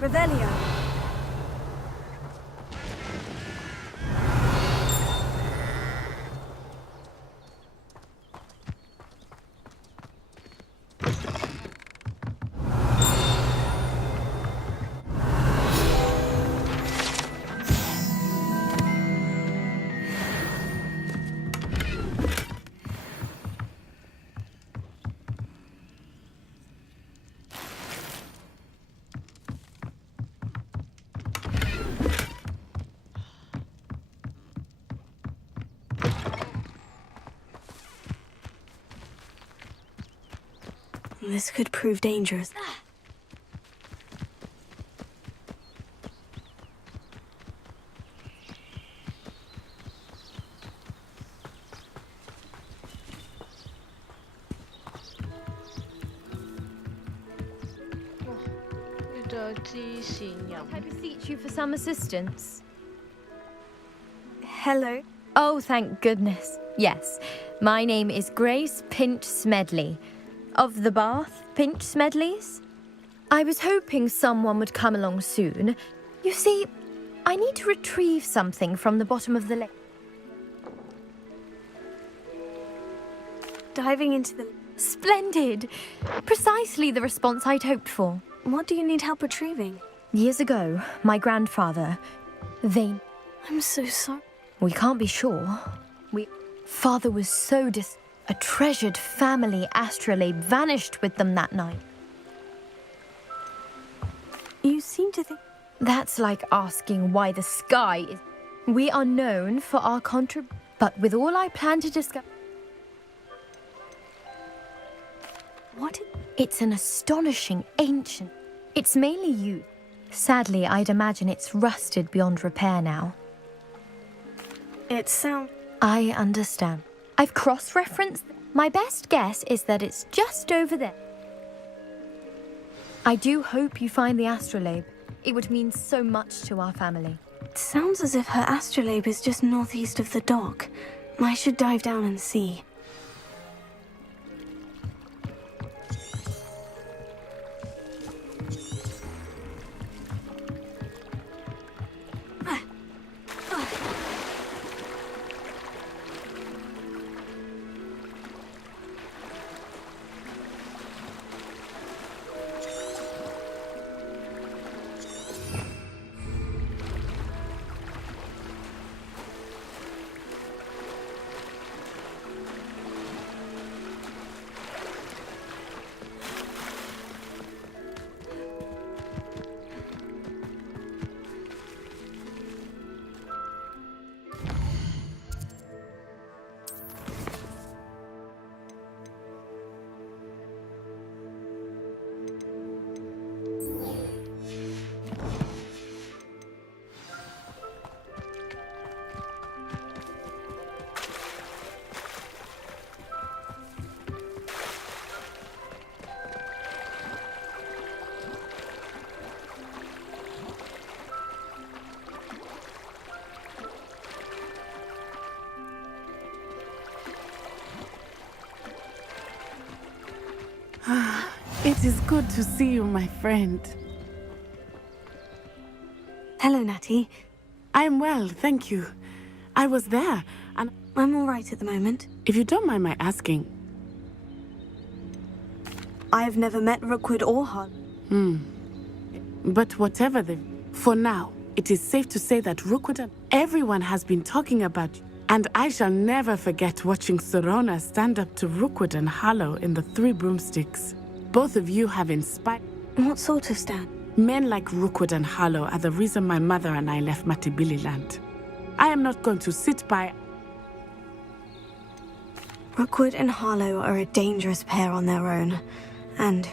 Revelio. This could prove dangerous. I beseech you for some assistance? Hello. Oh, thank goodness. Yes, my name is Grace Pinch Smedley, of the Bath Pinch Smedleys. I was hoping someone would come along soon. You see, I need to retrieve something from the bottom of the lake. Diving into the... Splendid! Precisely the response I'd hoped for. What do you need help retrieving? Years ago, my grandfather, I'm so sorry. We can't be sure. Father was so a treasured family astrolabe vanished with them that night. You seem to think... That's like asking why the sky is... We are known for our but with all I plan to discover... What? It's an astonishing ancient... It's mainly used. Sadly, I'd imagine it's rusted beyond repair now. It sounds... I understand. I've cross-referenced... My best guess is that it's just over there. I do hope you find the astrolabe. It would mean so much to our family. It sounds as if her astrolabe is just northeast of the dock. I should dive down and see. It is good to see you, my friend. Hello, Natty. I'm well, thank you. I was there, and... I'm all right at the moment. If you don't mind my asking... I've never met Rookwood or Hull. But whatever for now, it is safe to say that Rookwood and everyone has been talking about you. And I shall never forget watching Serona stand up to Rookwood and Harlow in the Three Broomsticks. Both of you have inspired... What sort of stand? Men like Rookwood and Harlow are the reason my mother and I left Matibili land. I am not going to sit by... Rookwood and Harlow are a dangerous pair on their own, and...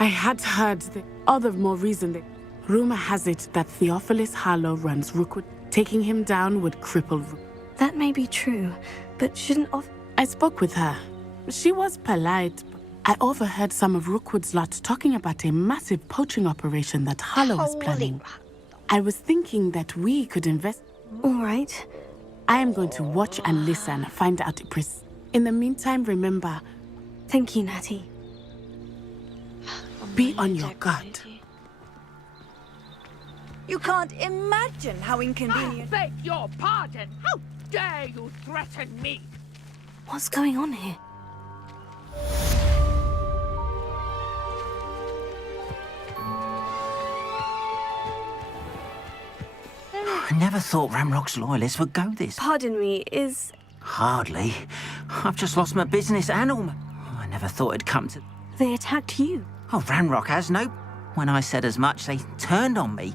I had heard that all the more reason that... Rumor has it that Theophilus Harlow runs Rookwood. Taking him down would cripple Rookwood. That may be true, but shouldn't... I spoke with her. She was polite, but I overheard some of Rookwood's lot talking about a massive poaching operation that Harlow was planning. I was thinking that we could invest... All right. I am going to watch and listen, find out in the meantime, remember... Thank you, Natty. Be on your guard. You can't imagine how inconvenient... I beg your pardon! How dare you threaten me? What's going on here? I never thought Ramrock's loyalists would go this. Pardon me, is... Hardly. I've just lost my business and all my... I never thought it'd come to... They attacked you? Oh, Ramrock has no... When I said as much, they turned on me.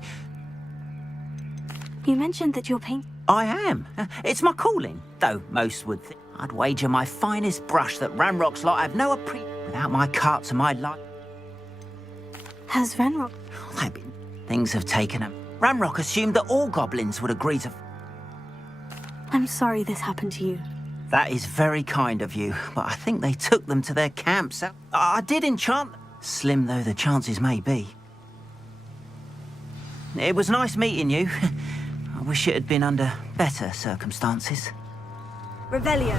You mentioned that you're paint... I am. It's my calling. Though most would think I'd wager my finest brush that Ramrock's lot have no without my carts and my life. Has Ranrock... Things have taken him. Ramrock assumed that all goblins would agree to... I'm sorry this happened to you. That is very kind of you, but I think they took them to their camps. I did enchant them, slim though the chances may be. It was nice meeting you. I wish it had been under better circumstances. Revelio.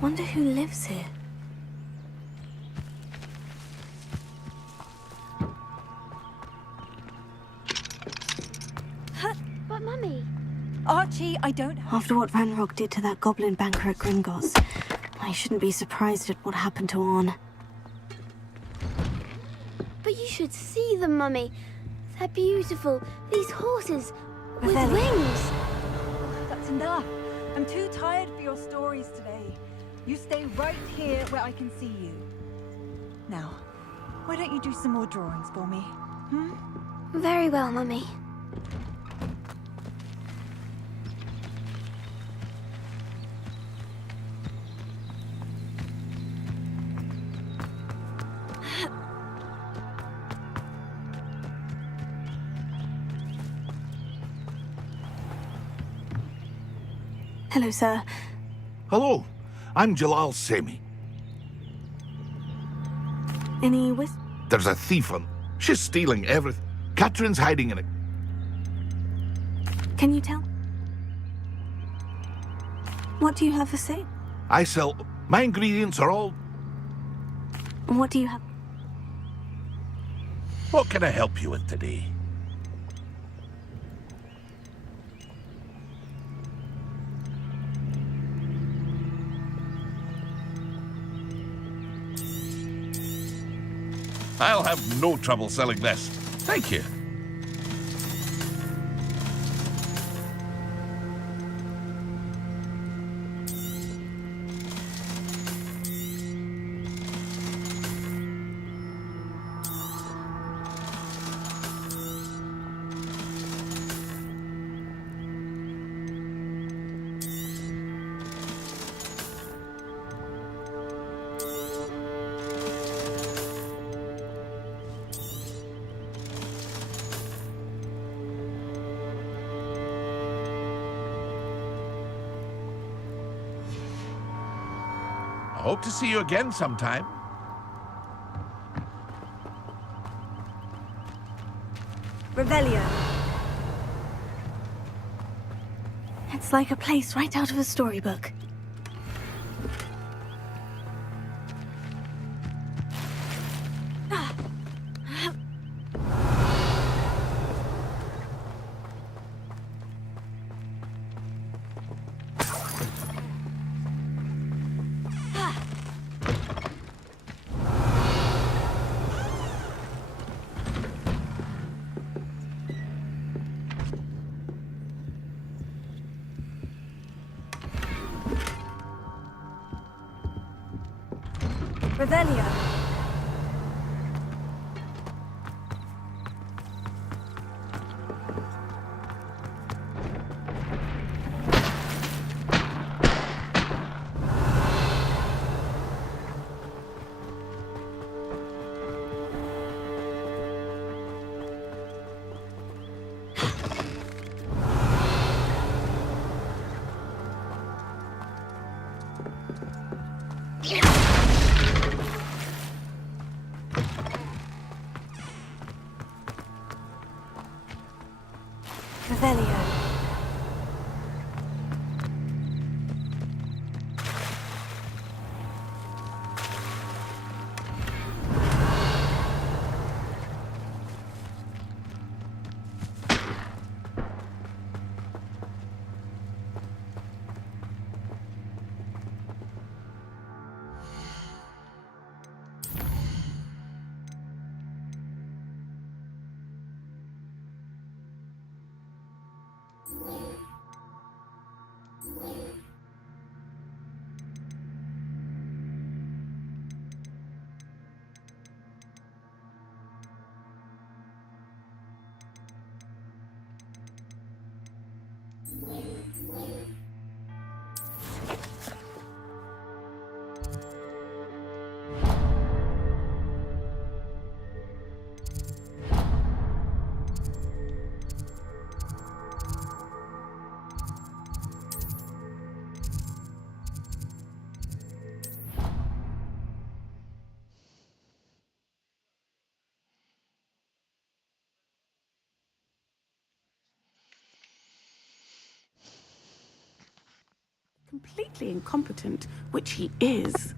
Wonder who lives here. But Mummy... Archie, I don't... After what Ranrock did to that goblin banker at Gringotts, I shouldn't be surprised at what happened to Orn. But you should see them, Mummy. They're beautiful. These horses with Revelio. wings. That's enough. I'm too tired for your stories today. You stay right here where I can see you. Now, why don't you do some more drawings for me? Hmm? Very well, Mummy. Hello, sir. Hello, I'm Jalal Semi. Any There's a thief on. She's stealing everything. Catherine's hiding in it. Can you tell? What do you have for sale? I sell. My ingredients are all. What do you have? What can I help you with today? I'll have no trouble selling this. Thank you. I hope to see you again sometime. Revelio. It's like a place right out of a storybook. Revelio. Revelio. completely incompetent, which he is.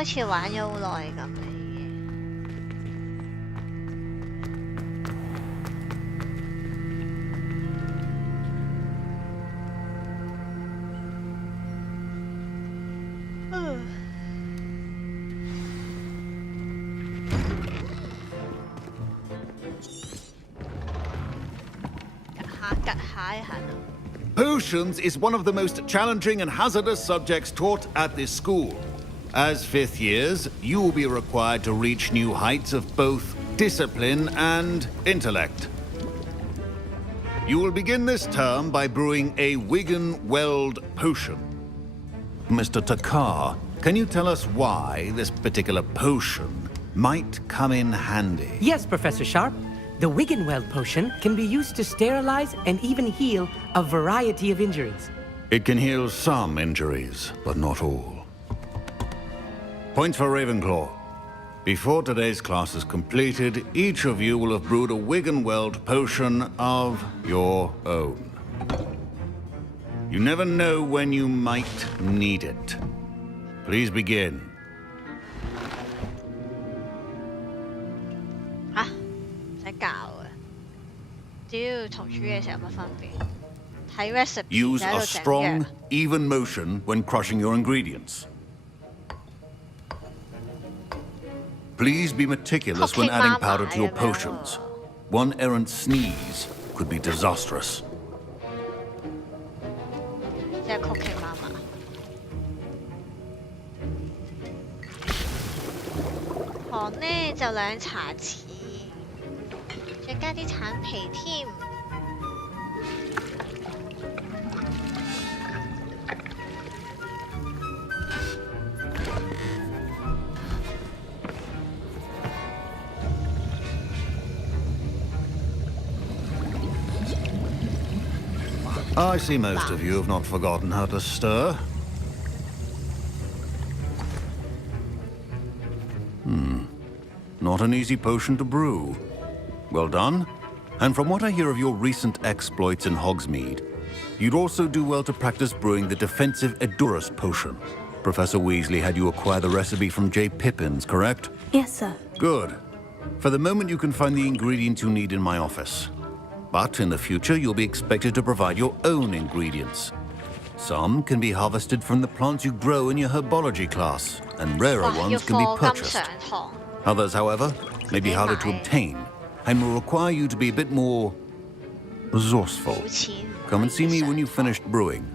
好似玩咗好耐咁啦已經。趌下一下就。 Potions is one of the most challenging and hazardous subjects taught at this school. As fifth years, you will be required to reach new heights of both discipline and intellect. You will begin this term by brewing a Wigan-Weld potion. Mr. Takar, can you tell us why this particular potion might come in handy? Yes, Professor Sharp. The Wigan-Weld potion can be used to sterilize and even heal a variety of injuries. It can heal some injuries, but not all. Points for Ravenclaw. Before today's class is completed, each of you will have brewed a Wigan-Weld potion of your own. You never know when you might need it. Please begin. 嚇，唔使教嘅，只要同煮嘅時候有乜分別？睇 recipe Use 就喺 a 度整 strong, 藥。 even motion when crushing your ingredients. Please be meticulous when adding powder to your potions. One errant sneeze could be disastrous. 即係 cooking 媽媽。糖呢就2茶匙，再加啲橙皮添。I see most of you have not forgotten how to stir. Not an easy potion to brew. Well done. And from what I hear of your recent exploits in Hogsmeade, you'd also do well to practice brewing the defensive Edurus potion. Professor Weasley had you acquire the recipe from J. Pippins, correct? Yes, sir. Good. For the moment, you can find the ingredients you need in my office. But in the future, you'll be expected to provide your own ingredients. Some can be harvested from the plants you grow in your herbology class, and rarer ones can be purchased. Others, however, may be harder to obtain, and will require you to be a bit more resourceful. Come and see me when you've finished brewing,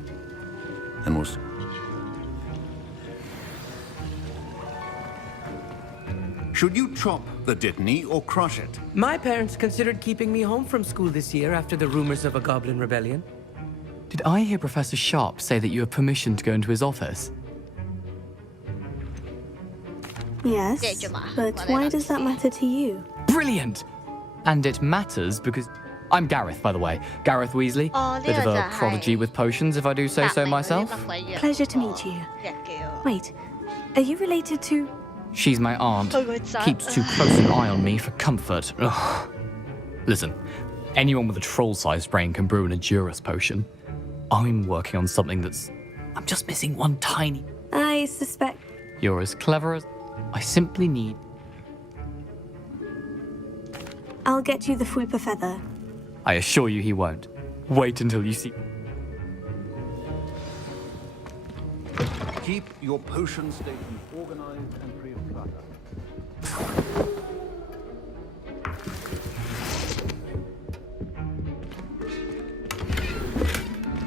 and we'll... Should you chop the Dittany or crush it? My parents considered keeping me home from school this year after the rumors of a goblin rebellion. Did I hear Professor Sharp say that you have permission to go into his office? Yes, but why does that matter to you? Brilliant! And it matters because... I'm Gareth, by the way. Gareth Weasley. Bit of a prodigy with potions, if I do say so myself. Pleasure to meet you. Wait, are you related to... She's my aunt. Keeps too close an eye on me for comfort. Ugh. Listen, anyone with a troll-sized brain can brew an Edurus potion. I'm working on something that's... I'm just missing one tiny... I suspect... You're as clever as... I simply need... I'll get you the Fwooper feather. I assure you he won't. Wait until you see... Keep your potion station organized and free of clutter.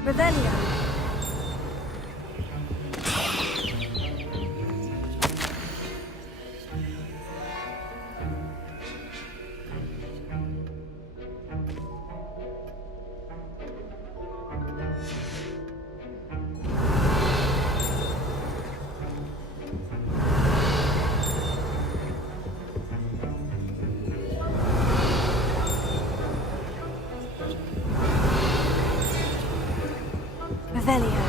Revelio. Revelio.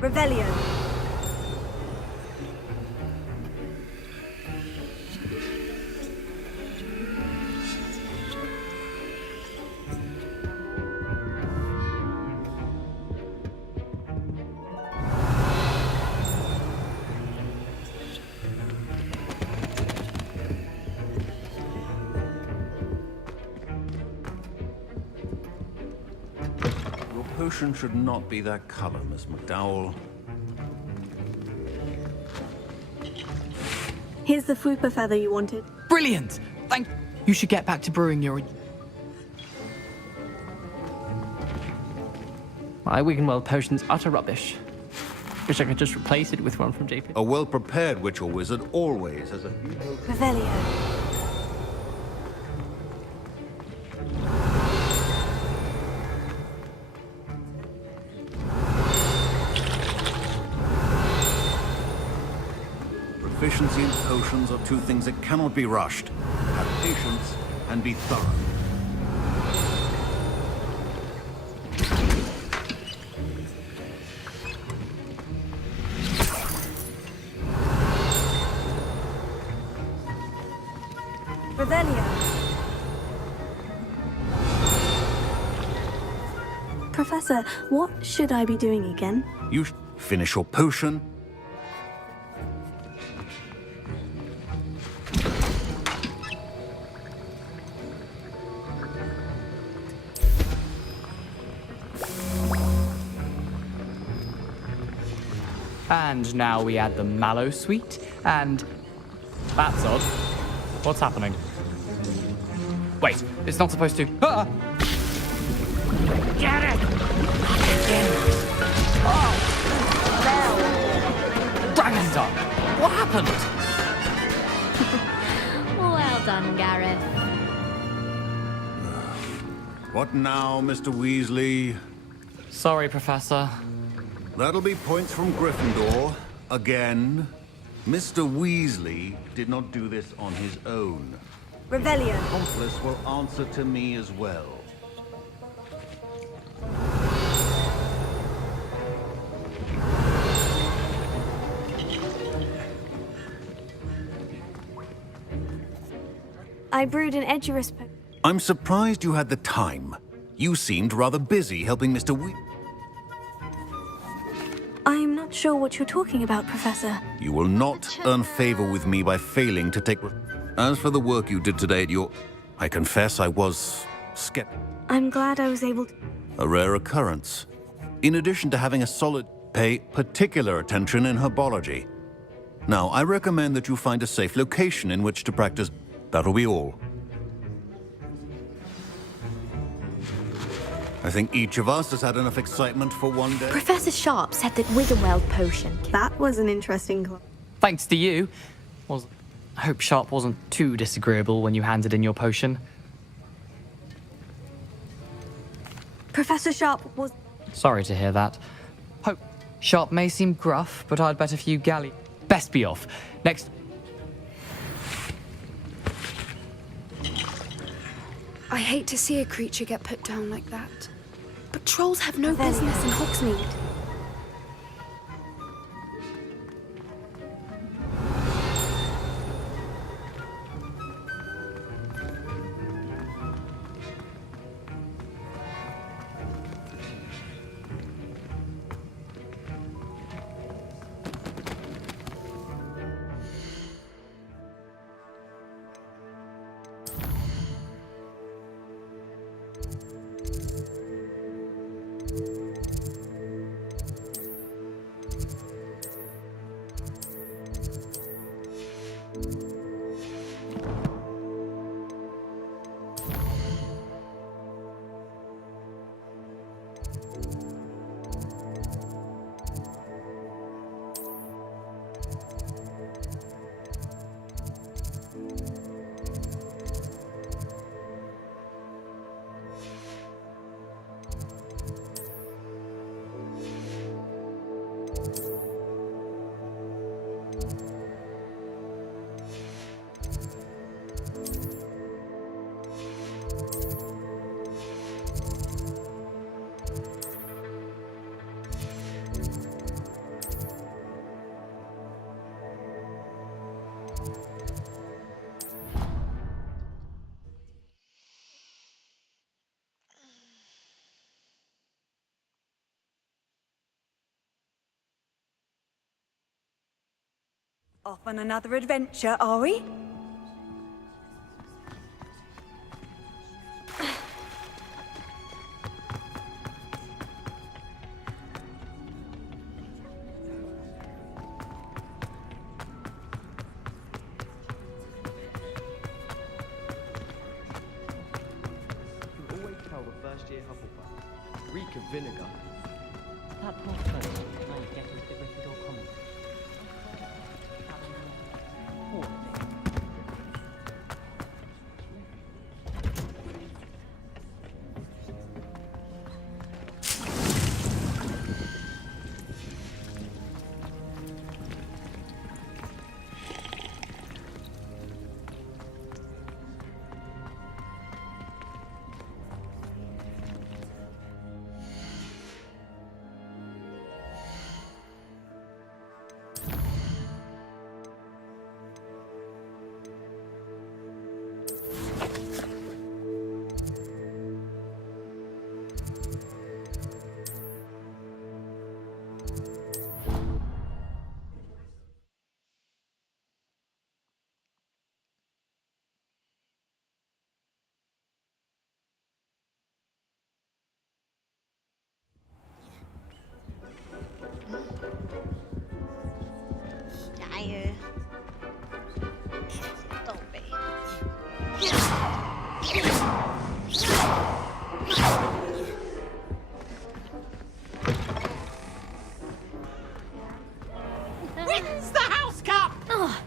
Revelio. Your potion should not be that color, Miss McDowell. Here's the Fupa feather you wanted. Brilliant! Thank you. Should get back to brewing your... My Wiggenweld potion's utter rubbish. Wish I could just replace it with one from JP. A well-prepared witch or wizard always has a few... Revelio. Proficiency and potions are two things that cannot be rushed. Have patience and be thorough. Revelio. Professor, what should I be doing again? You finish your potion. And now we add the mallow sweet, and... That's odd. What's happening? Wait, it's not supposed to... Ah! Get it! Oh! Dragon's up! What happened? Well done, Gareth. What now, Mr. Weasley? Sorry, Professor. That'll be points from Gryffindor. Again. Mr. Weasley did not do this on his own. Revelio. Accomplice will answer to me as well. I brewed an Edgerus potion. I'm surprised you had the time. You seemed rather busy helping Mr. I'm not sure what you're talking about, Professor. You will not earn favor with me by failing to take... As for the work you did today at your... I confess I was skeptical. I'm glad I was able to... A rare occurrence. In addition to having a solid... Pay particular attention in herbology. Now, I recommend that you find a safe location in which to practice. That'll be all. I think each of us has had enough excitement for one day. Professor Sharp said that Wiggenweld potion... That was an interesting class. Thanks to you. I hope Sharp wasn't too disagreeable when you handed in your potion. Professor Sharp was... Sorry to hear that. Hope Sharp may seem gruff, but I'd bet a few galley... Best be off. Next... I hate to see a creature get put down like that. But trolls have no business in Hogsmeade. Off on another adventure, are we? Reek of vinegar. That part first, can I get into the Gryffindor common? Poor thing. Wins the House Cup! Oh.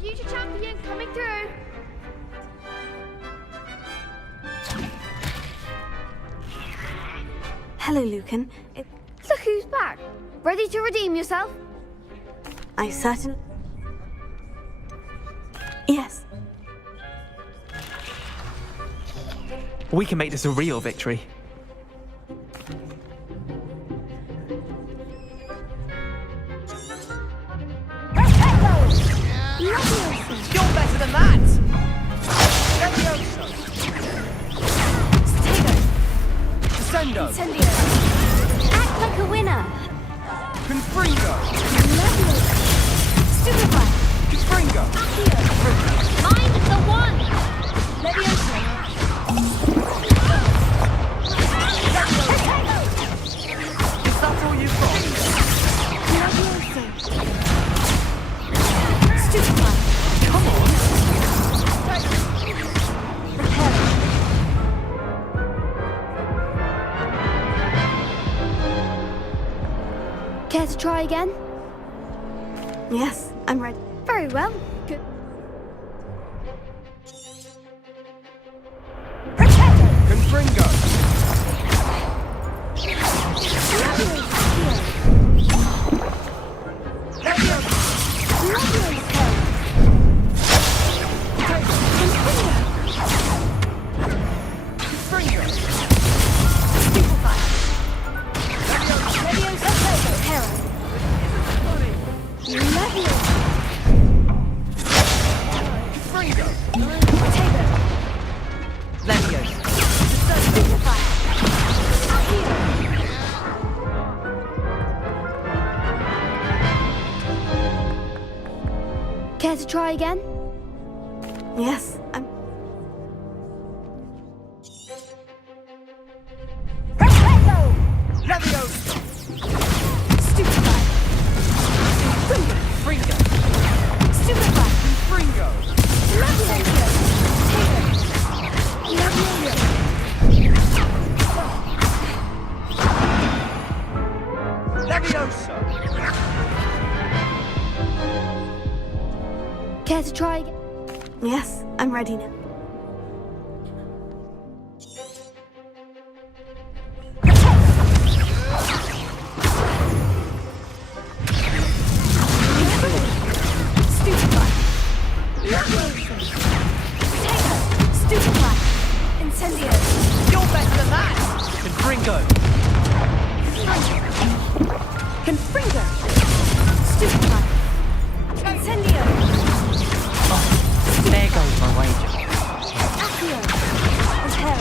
Future champion coming through. Hello, Lucan. Look who's back. Ready to redeem yourself? I certainly... Yes. We can make this a real victory. You're better than that! Descendo! Act like a winner. Confringo! Stupefy. Confringo! Mind the one. Leviosa. Is that all you've got? Leviosa. Stupefy. Come on! Care to try again? Yes, I'm ready. Very well. Good. Confringo! Leviosa. to try again? Yes, I'm... Leviosa! Stupefy! Fringo! Stupefy! Fringo! Leviosa! Leviosa! Care to try again? Yes, I'm ready now. Stupefy! Stupefy! Incendio! You're better than that! Confringo! Confringo! Stupefy! Incendio! There goes my wager. Accio! Repair!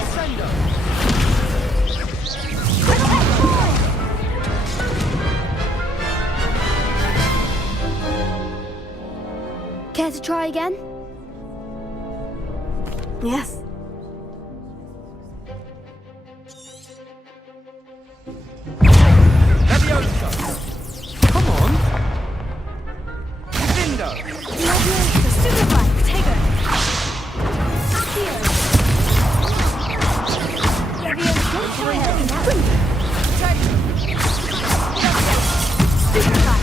Care to try again? Yes. Leviosa! Come on! Divindo! Leviosa! Stupefy! Tego! Accio! Leviosa! Stupefy!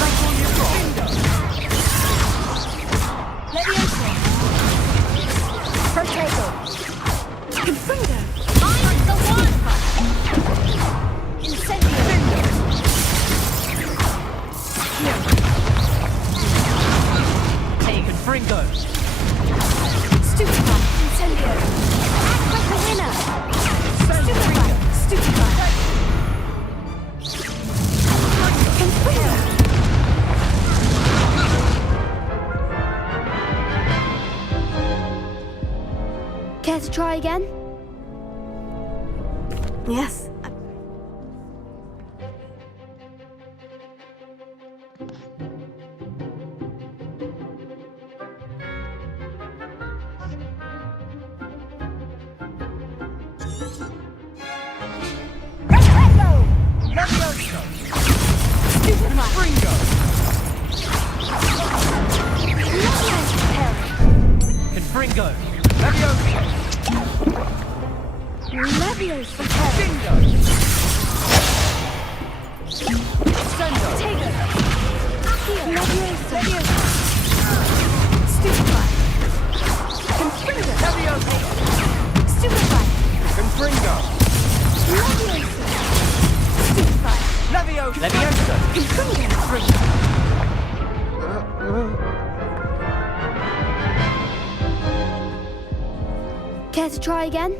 That's all you've got! Leviosa! Protego! Confringo! I'm the one! Incendio! Hey, Confringo! Stupefy! Incendio! Act like the winner! Stupefy! Stupefy! Confringo! Care to try again? Yes. Leviosa! Stupefy! Fringo! Confringo! Leviosa! Leviosa! Dindo! Sendo! Tego! Accio! Leviosa! Stupefy! Confringo! Leviosa! Stupefy! Confringo! Leviosa! Stupefy! Leviosa! Leviosa! Confringo! Care to try again?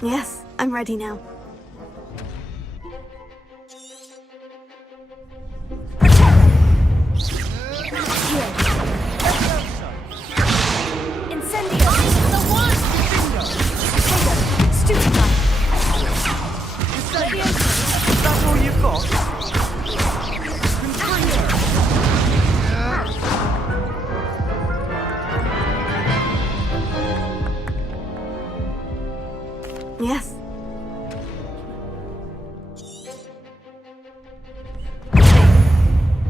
Yes, I'm ready now. Incendio! The one! Tego! Stupefy! Leviosa! That's all you've got? Yes.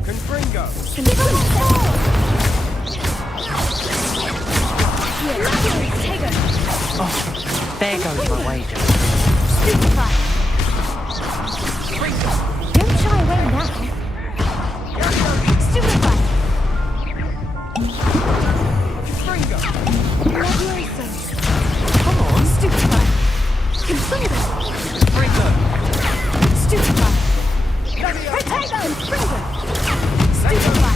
Confringo! Oh, there goes my wager. Stupefy! Don't shy away now. Stupefy! Confringo! Leviosa! Come on! Stupefy! Confringo! Confringo! Stupefy! Leviosa! Protego! Confringo! Stupefy!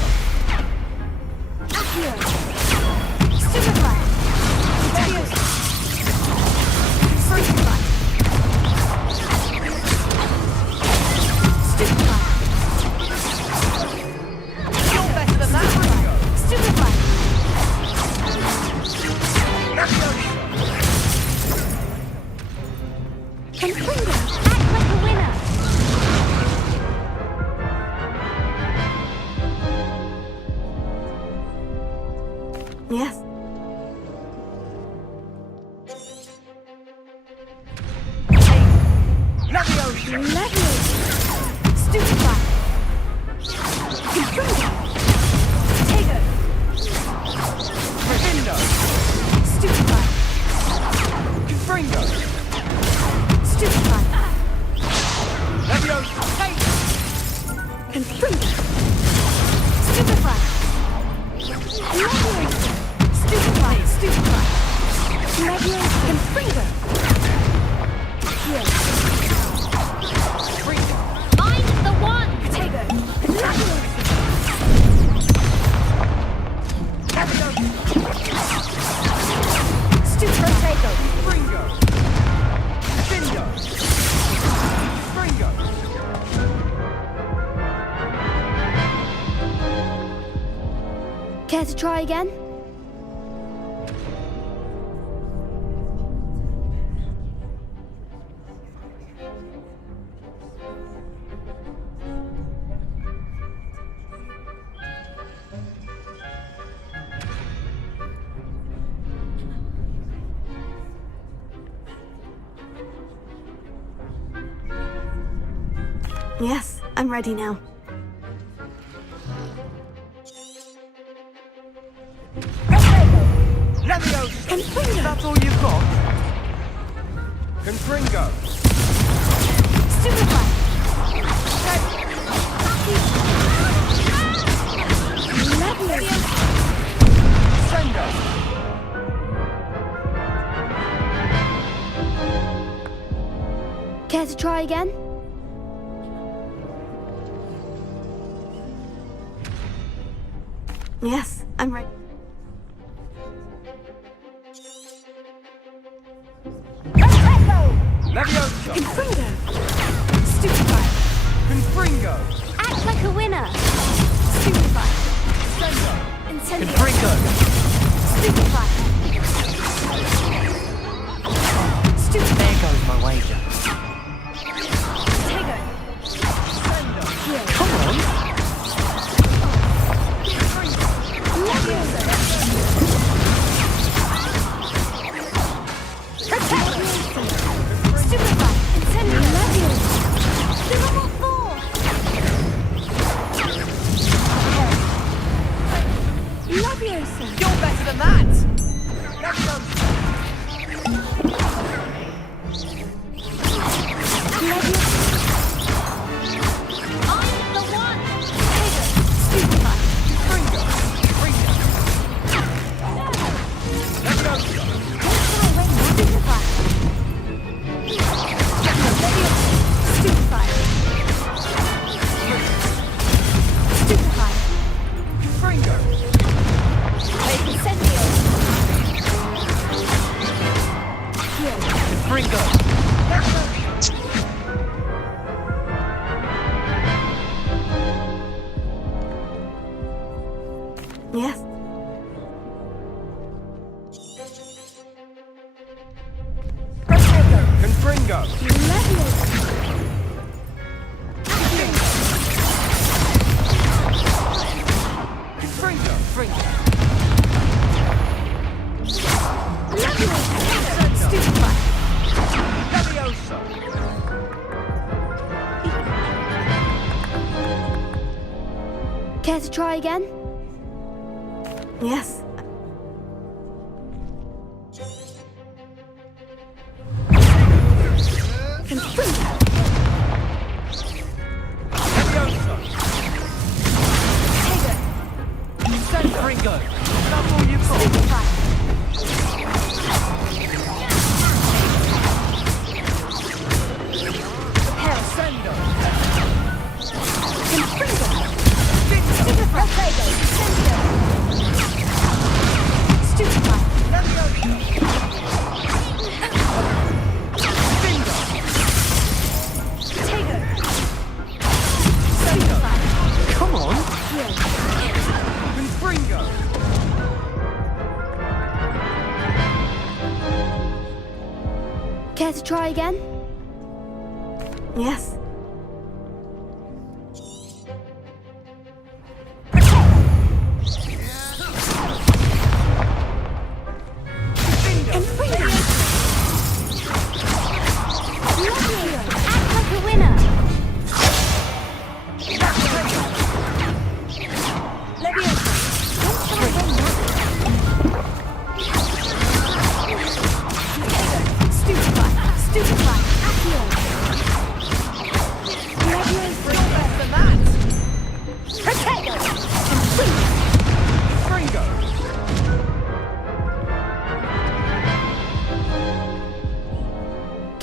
Leviosa! Stupefy! Confringo! Tego! Crescendo! Stupefy! Confringo! Stupefy! Leviosa! Confringo! Stupefy! Leviosa! Stupefy! Stupefy! Leviosa! Confringo! Heal! Mind the one! Tego! Leviosa! Stupefy! Tego! Fringo! Findo! Fringo! Care to try again? Yes, I'm ready now. Leviosa! That's all you've got? Confringo! Stupefy! Leviosa! Sendo! Care to try again? Yes, I'm ready. Leviosa! Confringo! Stupefy! Confringo! Act like a winner! Stupefy! Sendo! Incendio! Confringo! Stupefy! Stupefy! There goes my wager. Tego! Heal! Come on! Leviosa! Stupefy! Incendio! Leviosa! Level 4! Leviosa! You're better than that! Leviosa! I'm the one! Stupefy! Fringo! Fringo! Leviosa! Stupefy! Stupefy! Stupefy! Fringo! Incendio! Heal! Confringo! Yes. Confringo! Confringo! Fringo! Stupefy! Leviosa! Care to try again? Yes. Leviosa! Fringo! That's all you've got? Sendo! Come on! Confringo! Care to try again? Yes. Act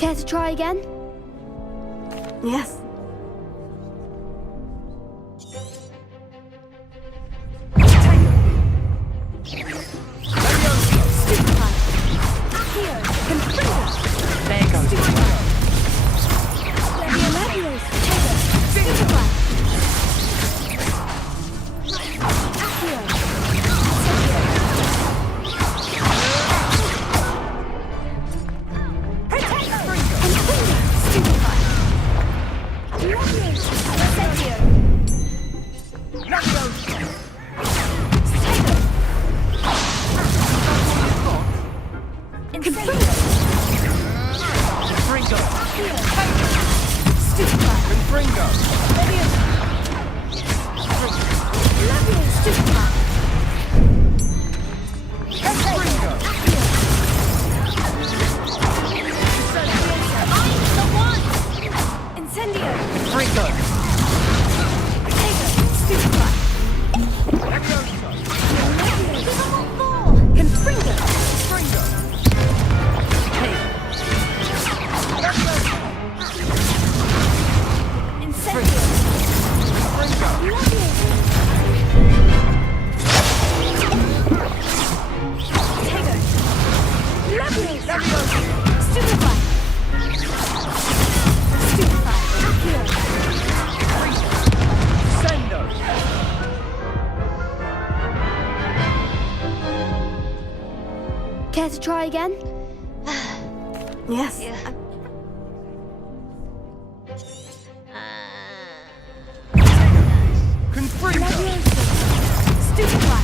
Care to try again? Yes. Care to try again? Yes. Yeah. Stupefy.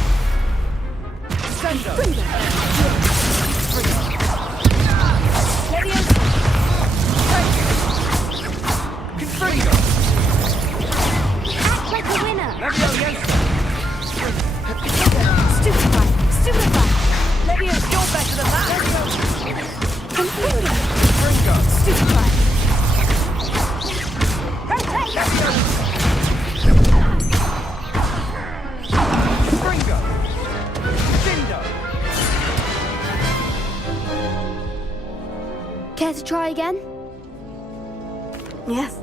Act like a winner. Stupefy. Stupefy. Leviosa, you're better than that. Stupefy. Care to try again? Yes.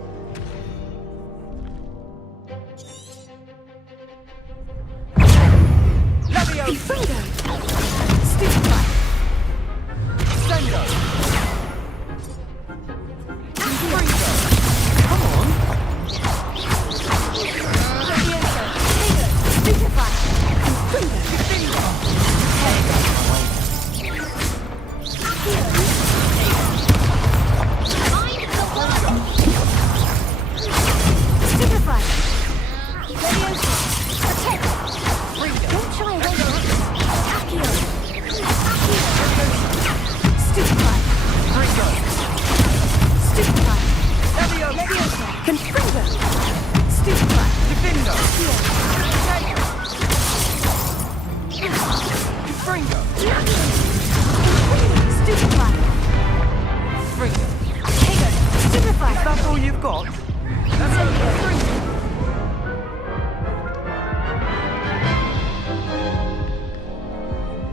That's all you've got?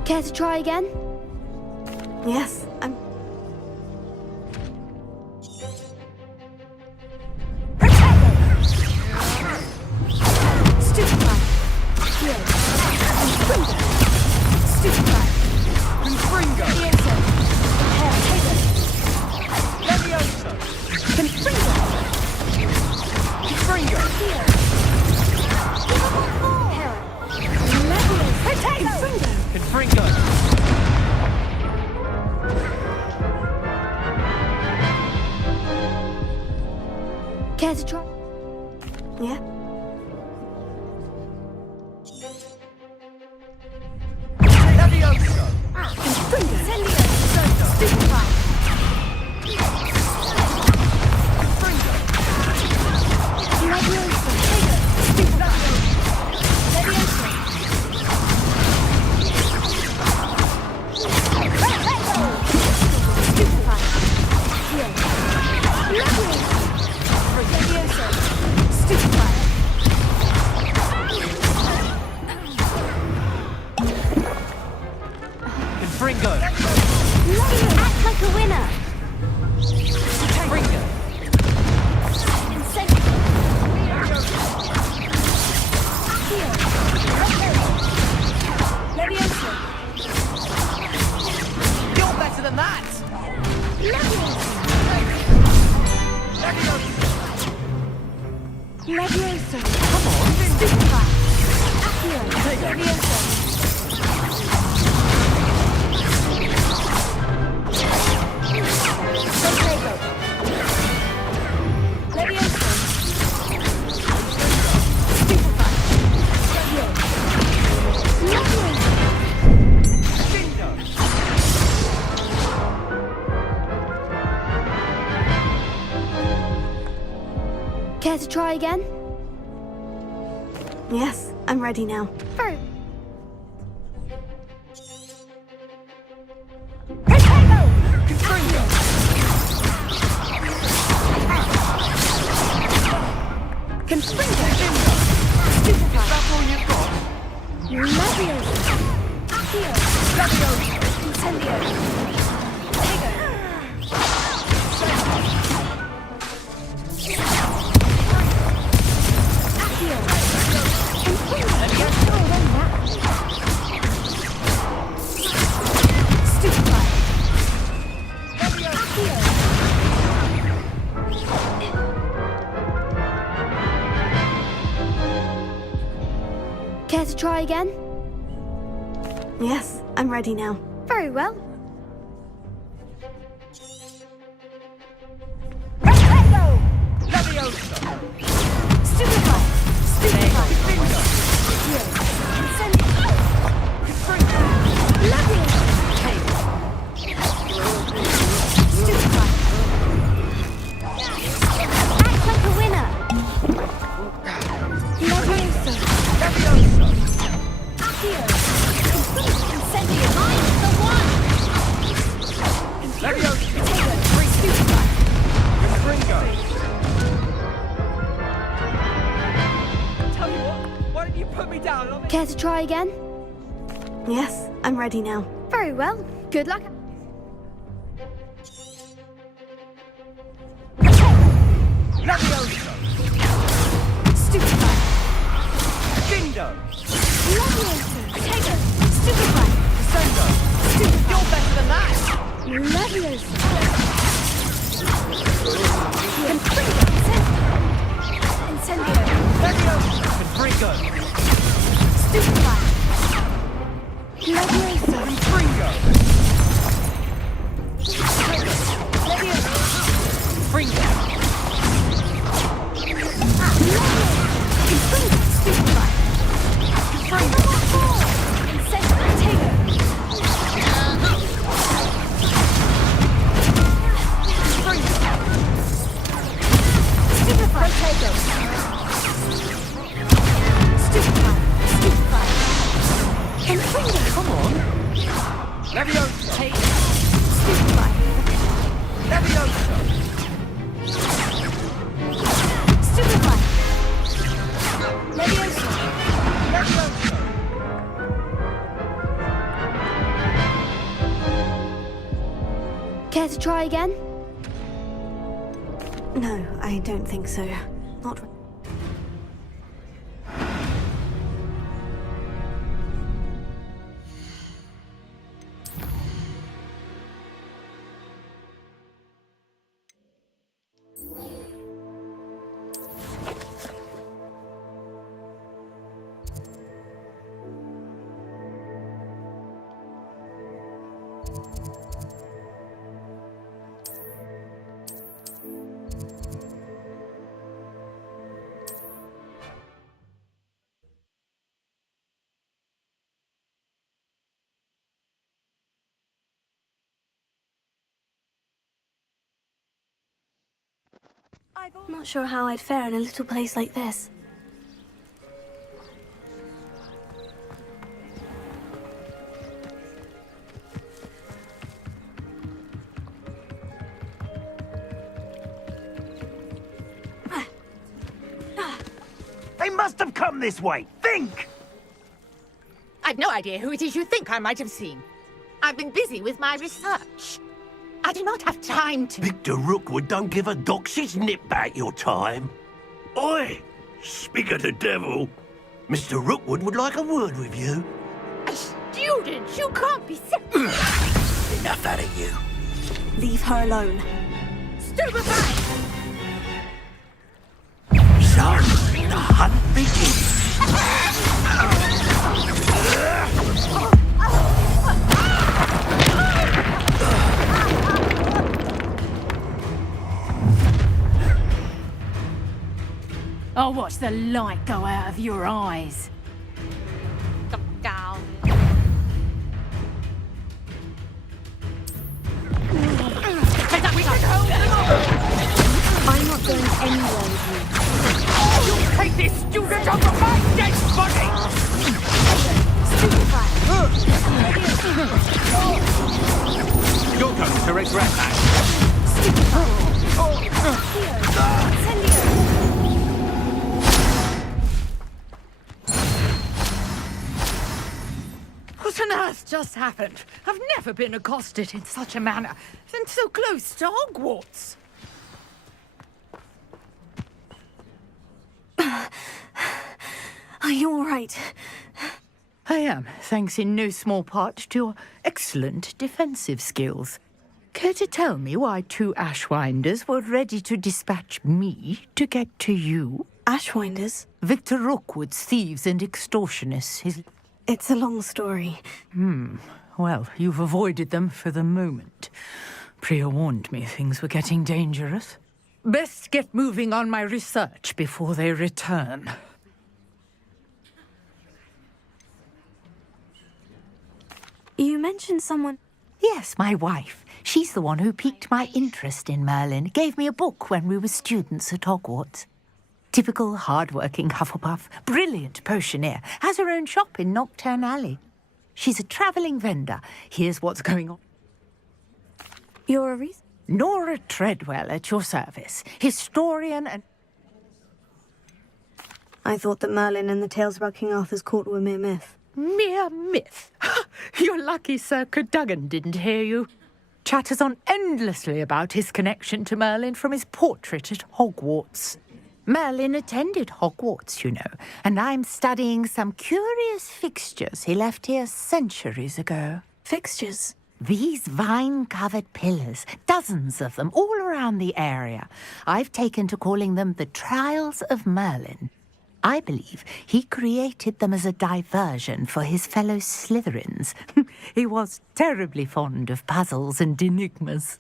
Care to try again? Yes. Care to try? Yeah. Stupefy. that! Levioso. Come on! Superfly. Accio. Levioso. Protego. Levioso. Superfly. Levio. Levioso. Care to try again? Yes, I'm ready now. Very. Conspringo. Superfly. Is that all you've got? Levioso. Accio. Levioso. Incendio. Protego. Accio. Stupefy. Accio. Care to try again? Yes, I'm ready now. Very well. Stupefy. Stupefy. Accio. Incendio. Levioso. Stupefy. Act like a winner. Levioso. Accio. Incendio. I'm the one. Levioso. Stupefy. Tell you what, why don't you put me down? Care to try again? Yes, I'm ready now. Very well. Good luck. Levioso! Stupefy. Bingo! Levioso. Protego. Stupefy. Descendo! Stupefy. You're better than that! Levioso. Conspringo. Incendio. Levioso! Confringo! Stupefy. Levioso. Confringo! Levioso. Fringo! Confringo. Stupefy. Confringo. Incendio. Protego. Confringo. Stupefy. Protego. Stupefy. Stupefy. Confringo. Come on! Levioso! Stupefy. Levioso! Stupefy. Levioso. Levioso! Care to try again? No, I don't think so. Not. Not sure how I'd fare in a little place like this. They must have come this way. Think! I've no idea who it is you think I might have seen. I've been busy with my research. I do not have time to... Victor Rookwood don't give a doxy's nip back your time. Oi! Speak of the devil. Mr. Rookwood would like a word with you. A student? You can't be... Enough out of you. Leave her alone. Stupefy! Son, the hunt begins. I'll watch the light go out of your eyes. I'm not going anywhere with you. You'll take this student off of my dead body! You're going to regret that. What on earth just happened? I've never been accosted in such a manner, and so close to Hogwarts. Are you all right? I am, thanks in no small part to your excellent defensive skills. Care to tell me why 2 Ashwinders were ready to dispatch me to get to you? Ashwinders? Victor Rookwood's thieves and extortionists. It's a long story. Well, you've avoided them for the moment. Priya warned me things were getting dangerous. Best get moving on my research before they return. You mentioned someone... Yes, my wife. She's the one who piqued my interest in Merlin. Gave me a book when we were students at Hogwarts. Typical hard-working Hufflepuff. Brilliant potioneer. Has her own shop in Knockturn Alley. She's a travelling vendor. Here's what's going on. You're a reason? Nora Treadwell at your service. Historian and... I thought that Merlin and the tales about King Arthur's court were mere myth. Mere myth? You're lucky Sir Cadogan didn't hear you. Chatters on endlessly about his connection to Merlin from his portrait at Hogwarts. Merlin attended Hogwarts, you know, and I'm studying some curious fixtures he left here centuries ago. Fixtures? These vine-covered pillars, dozens of them, all around the area. I've taken to calling them the Trials of Merlin. I believe he created them as a diversion for his fellow Slytherins. He was terribly fond of puzzles and enigmas.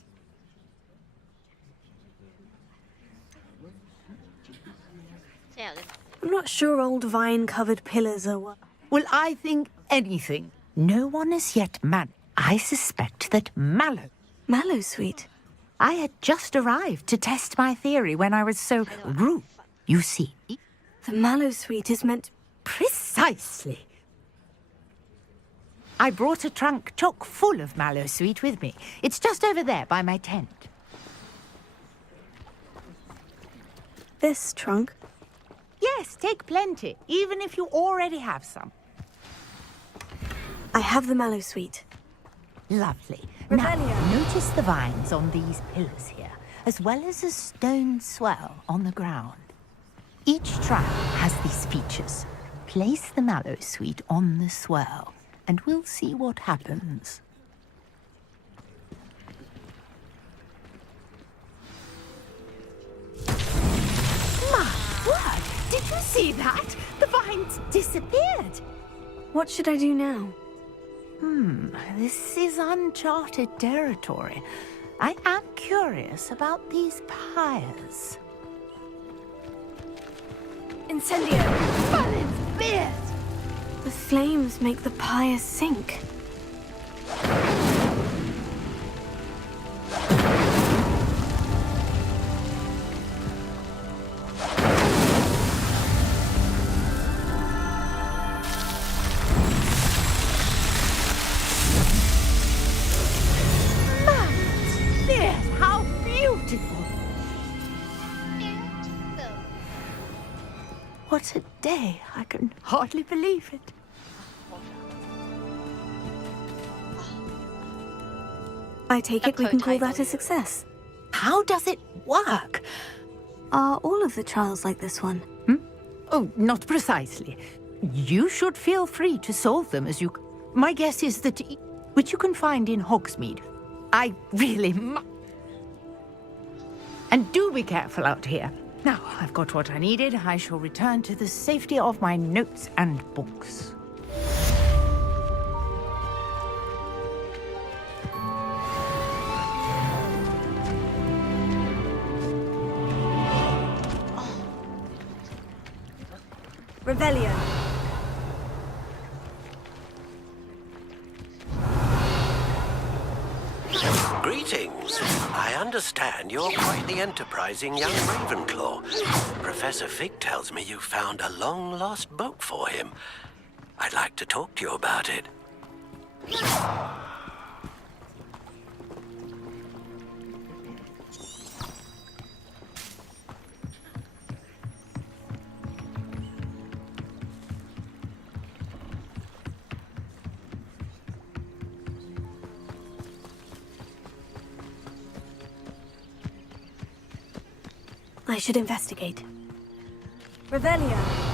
I'm not sure old vine-covered pillars are what... Well, I think anything. No one has yet I suspect that Mallowsweet? I had just arrived to test my theory when I was so rude. You see... The Mallowsweet is meant... Precisely. I brought a trunk chock full of Mallowsweet with me. It's just over there by my tent. This trunk? Yes, take plenty, even if you already have some. I have the Mallowsweet. Lovely. Now, notice the vines on these pillars here, as well as a stone swell on the ground. Each trial has these features. Place the Mallowsweet on the swell, and we'll see what happens. My word! Did you see that? The vines disappeared. What should I do now? This is uncharted territory. I am curious about these pyres. Incendio! Merlin's beard! The flames make the pyres sink. How beautiful! What a day! I can hardly believe it. I take it we can call that a success. How does it work? Are all of the trials like this one? Oh, not precisely. You should feel free to solve them as you... My guess is that... which you can find in Hogsmeade. I really And do be careful out here. Now, I've got what I needed. I shall return to the safety of my notes and books. Revelio. Greetings. I understand you're quite the enterprising young Ravenclaw. Professor Fig tells me you found a long-lost book for him. I'd like to talk to you about it. I should investigate. Revelio.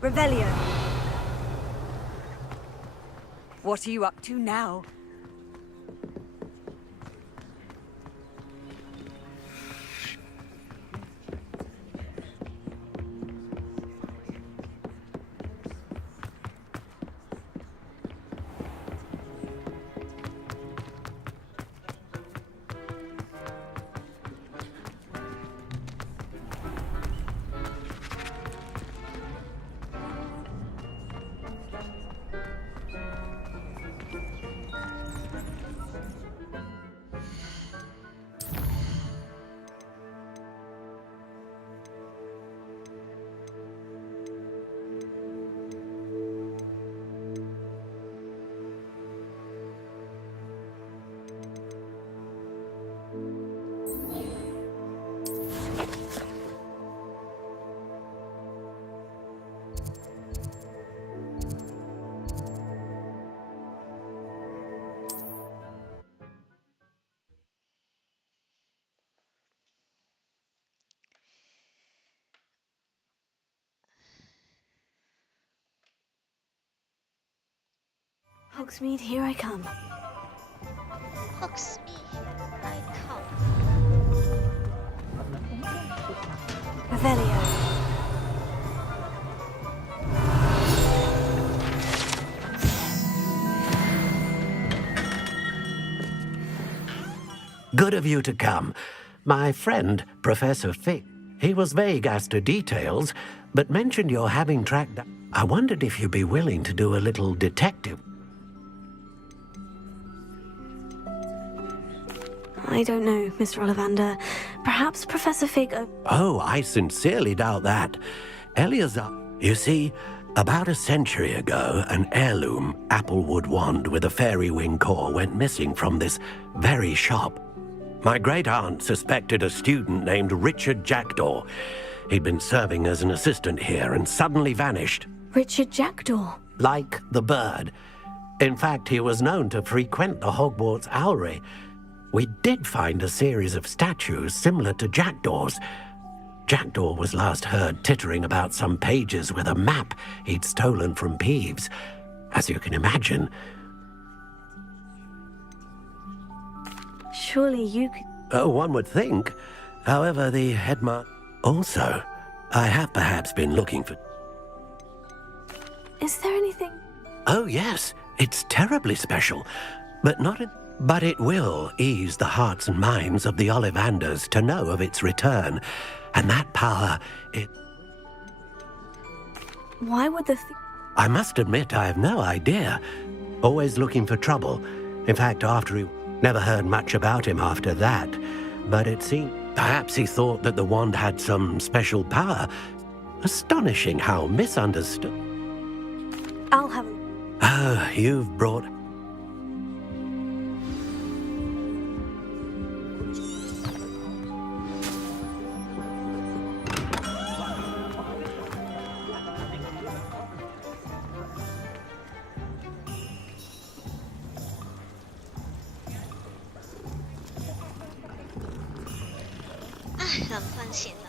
Revelio. What are you up to now? Hogsmeade, here I come. Hogsmeade, here I come. Revelio. Good of you to come. My friend, Professor Fig, he was vague as to details, but mentioned you're having tracked down. I wondered if you'd be willing to do a little detective. I don't know, Mr. Ollivander. Perhaps Professor Fig... Oh, I sincerely doubt that. Eleazar, you see, about a century ago, an heirloom applewood wand with a fairy wing core went missing from this very shop. My great-aunt suspected a student named Richard Jackdaw. He'd been serving as an assistant here and suddenly vanished. Richard Jackdaw? Like the bird. In fact, he was known to frequent the Hogwarts Owlery. We did find a series of statues similar to Jackdaw's. Jackdaw was last heard tittering about some pages with a map he'd stolen from Peeves. As you can imagine... Surely you could... Oh, one would think. However, the headmaster... Also, I have perhaps been looking for... Is there anything... Oh, yes. It's terribly special. but not in... But it will ease the hearts and minds of the Ollivanders to know of its return, and that power, it... Why would the... I must admit I have no idea. Always looking for trouble. In fact, after he... Never heard much about him after that. But it seemed... Perhaps he thought that the wand had some special power. Astonishing how misunderstood... I'll have... Oh, you've brought...臨瞓前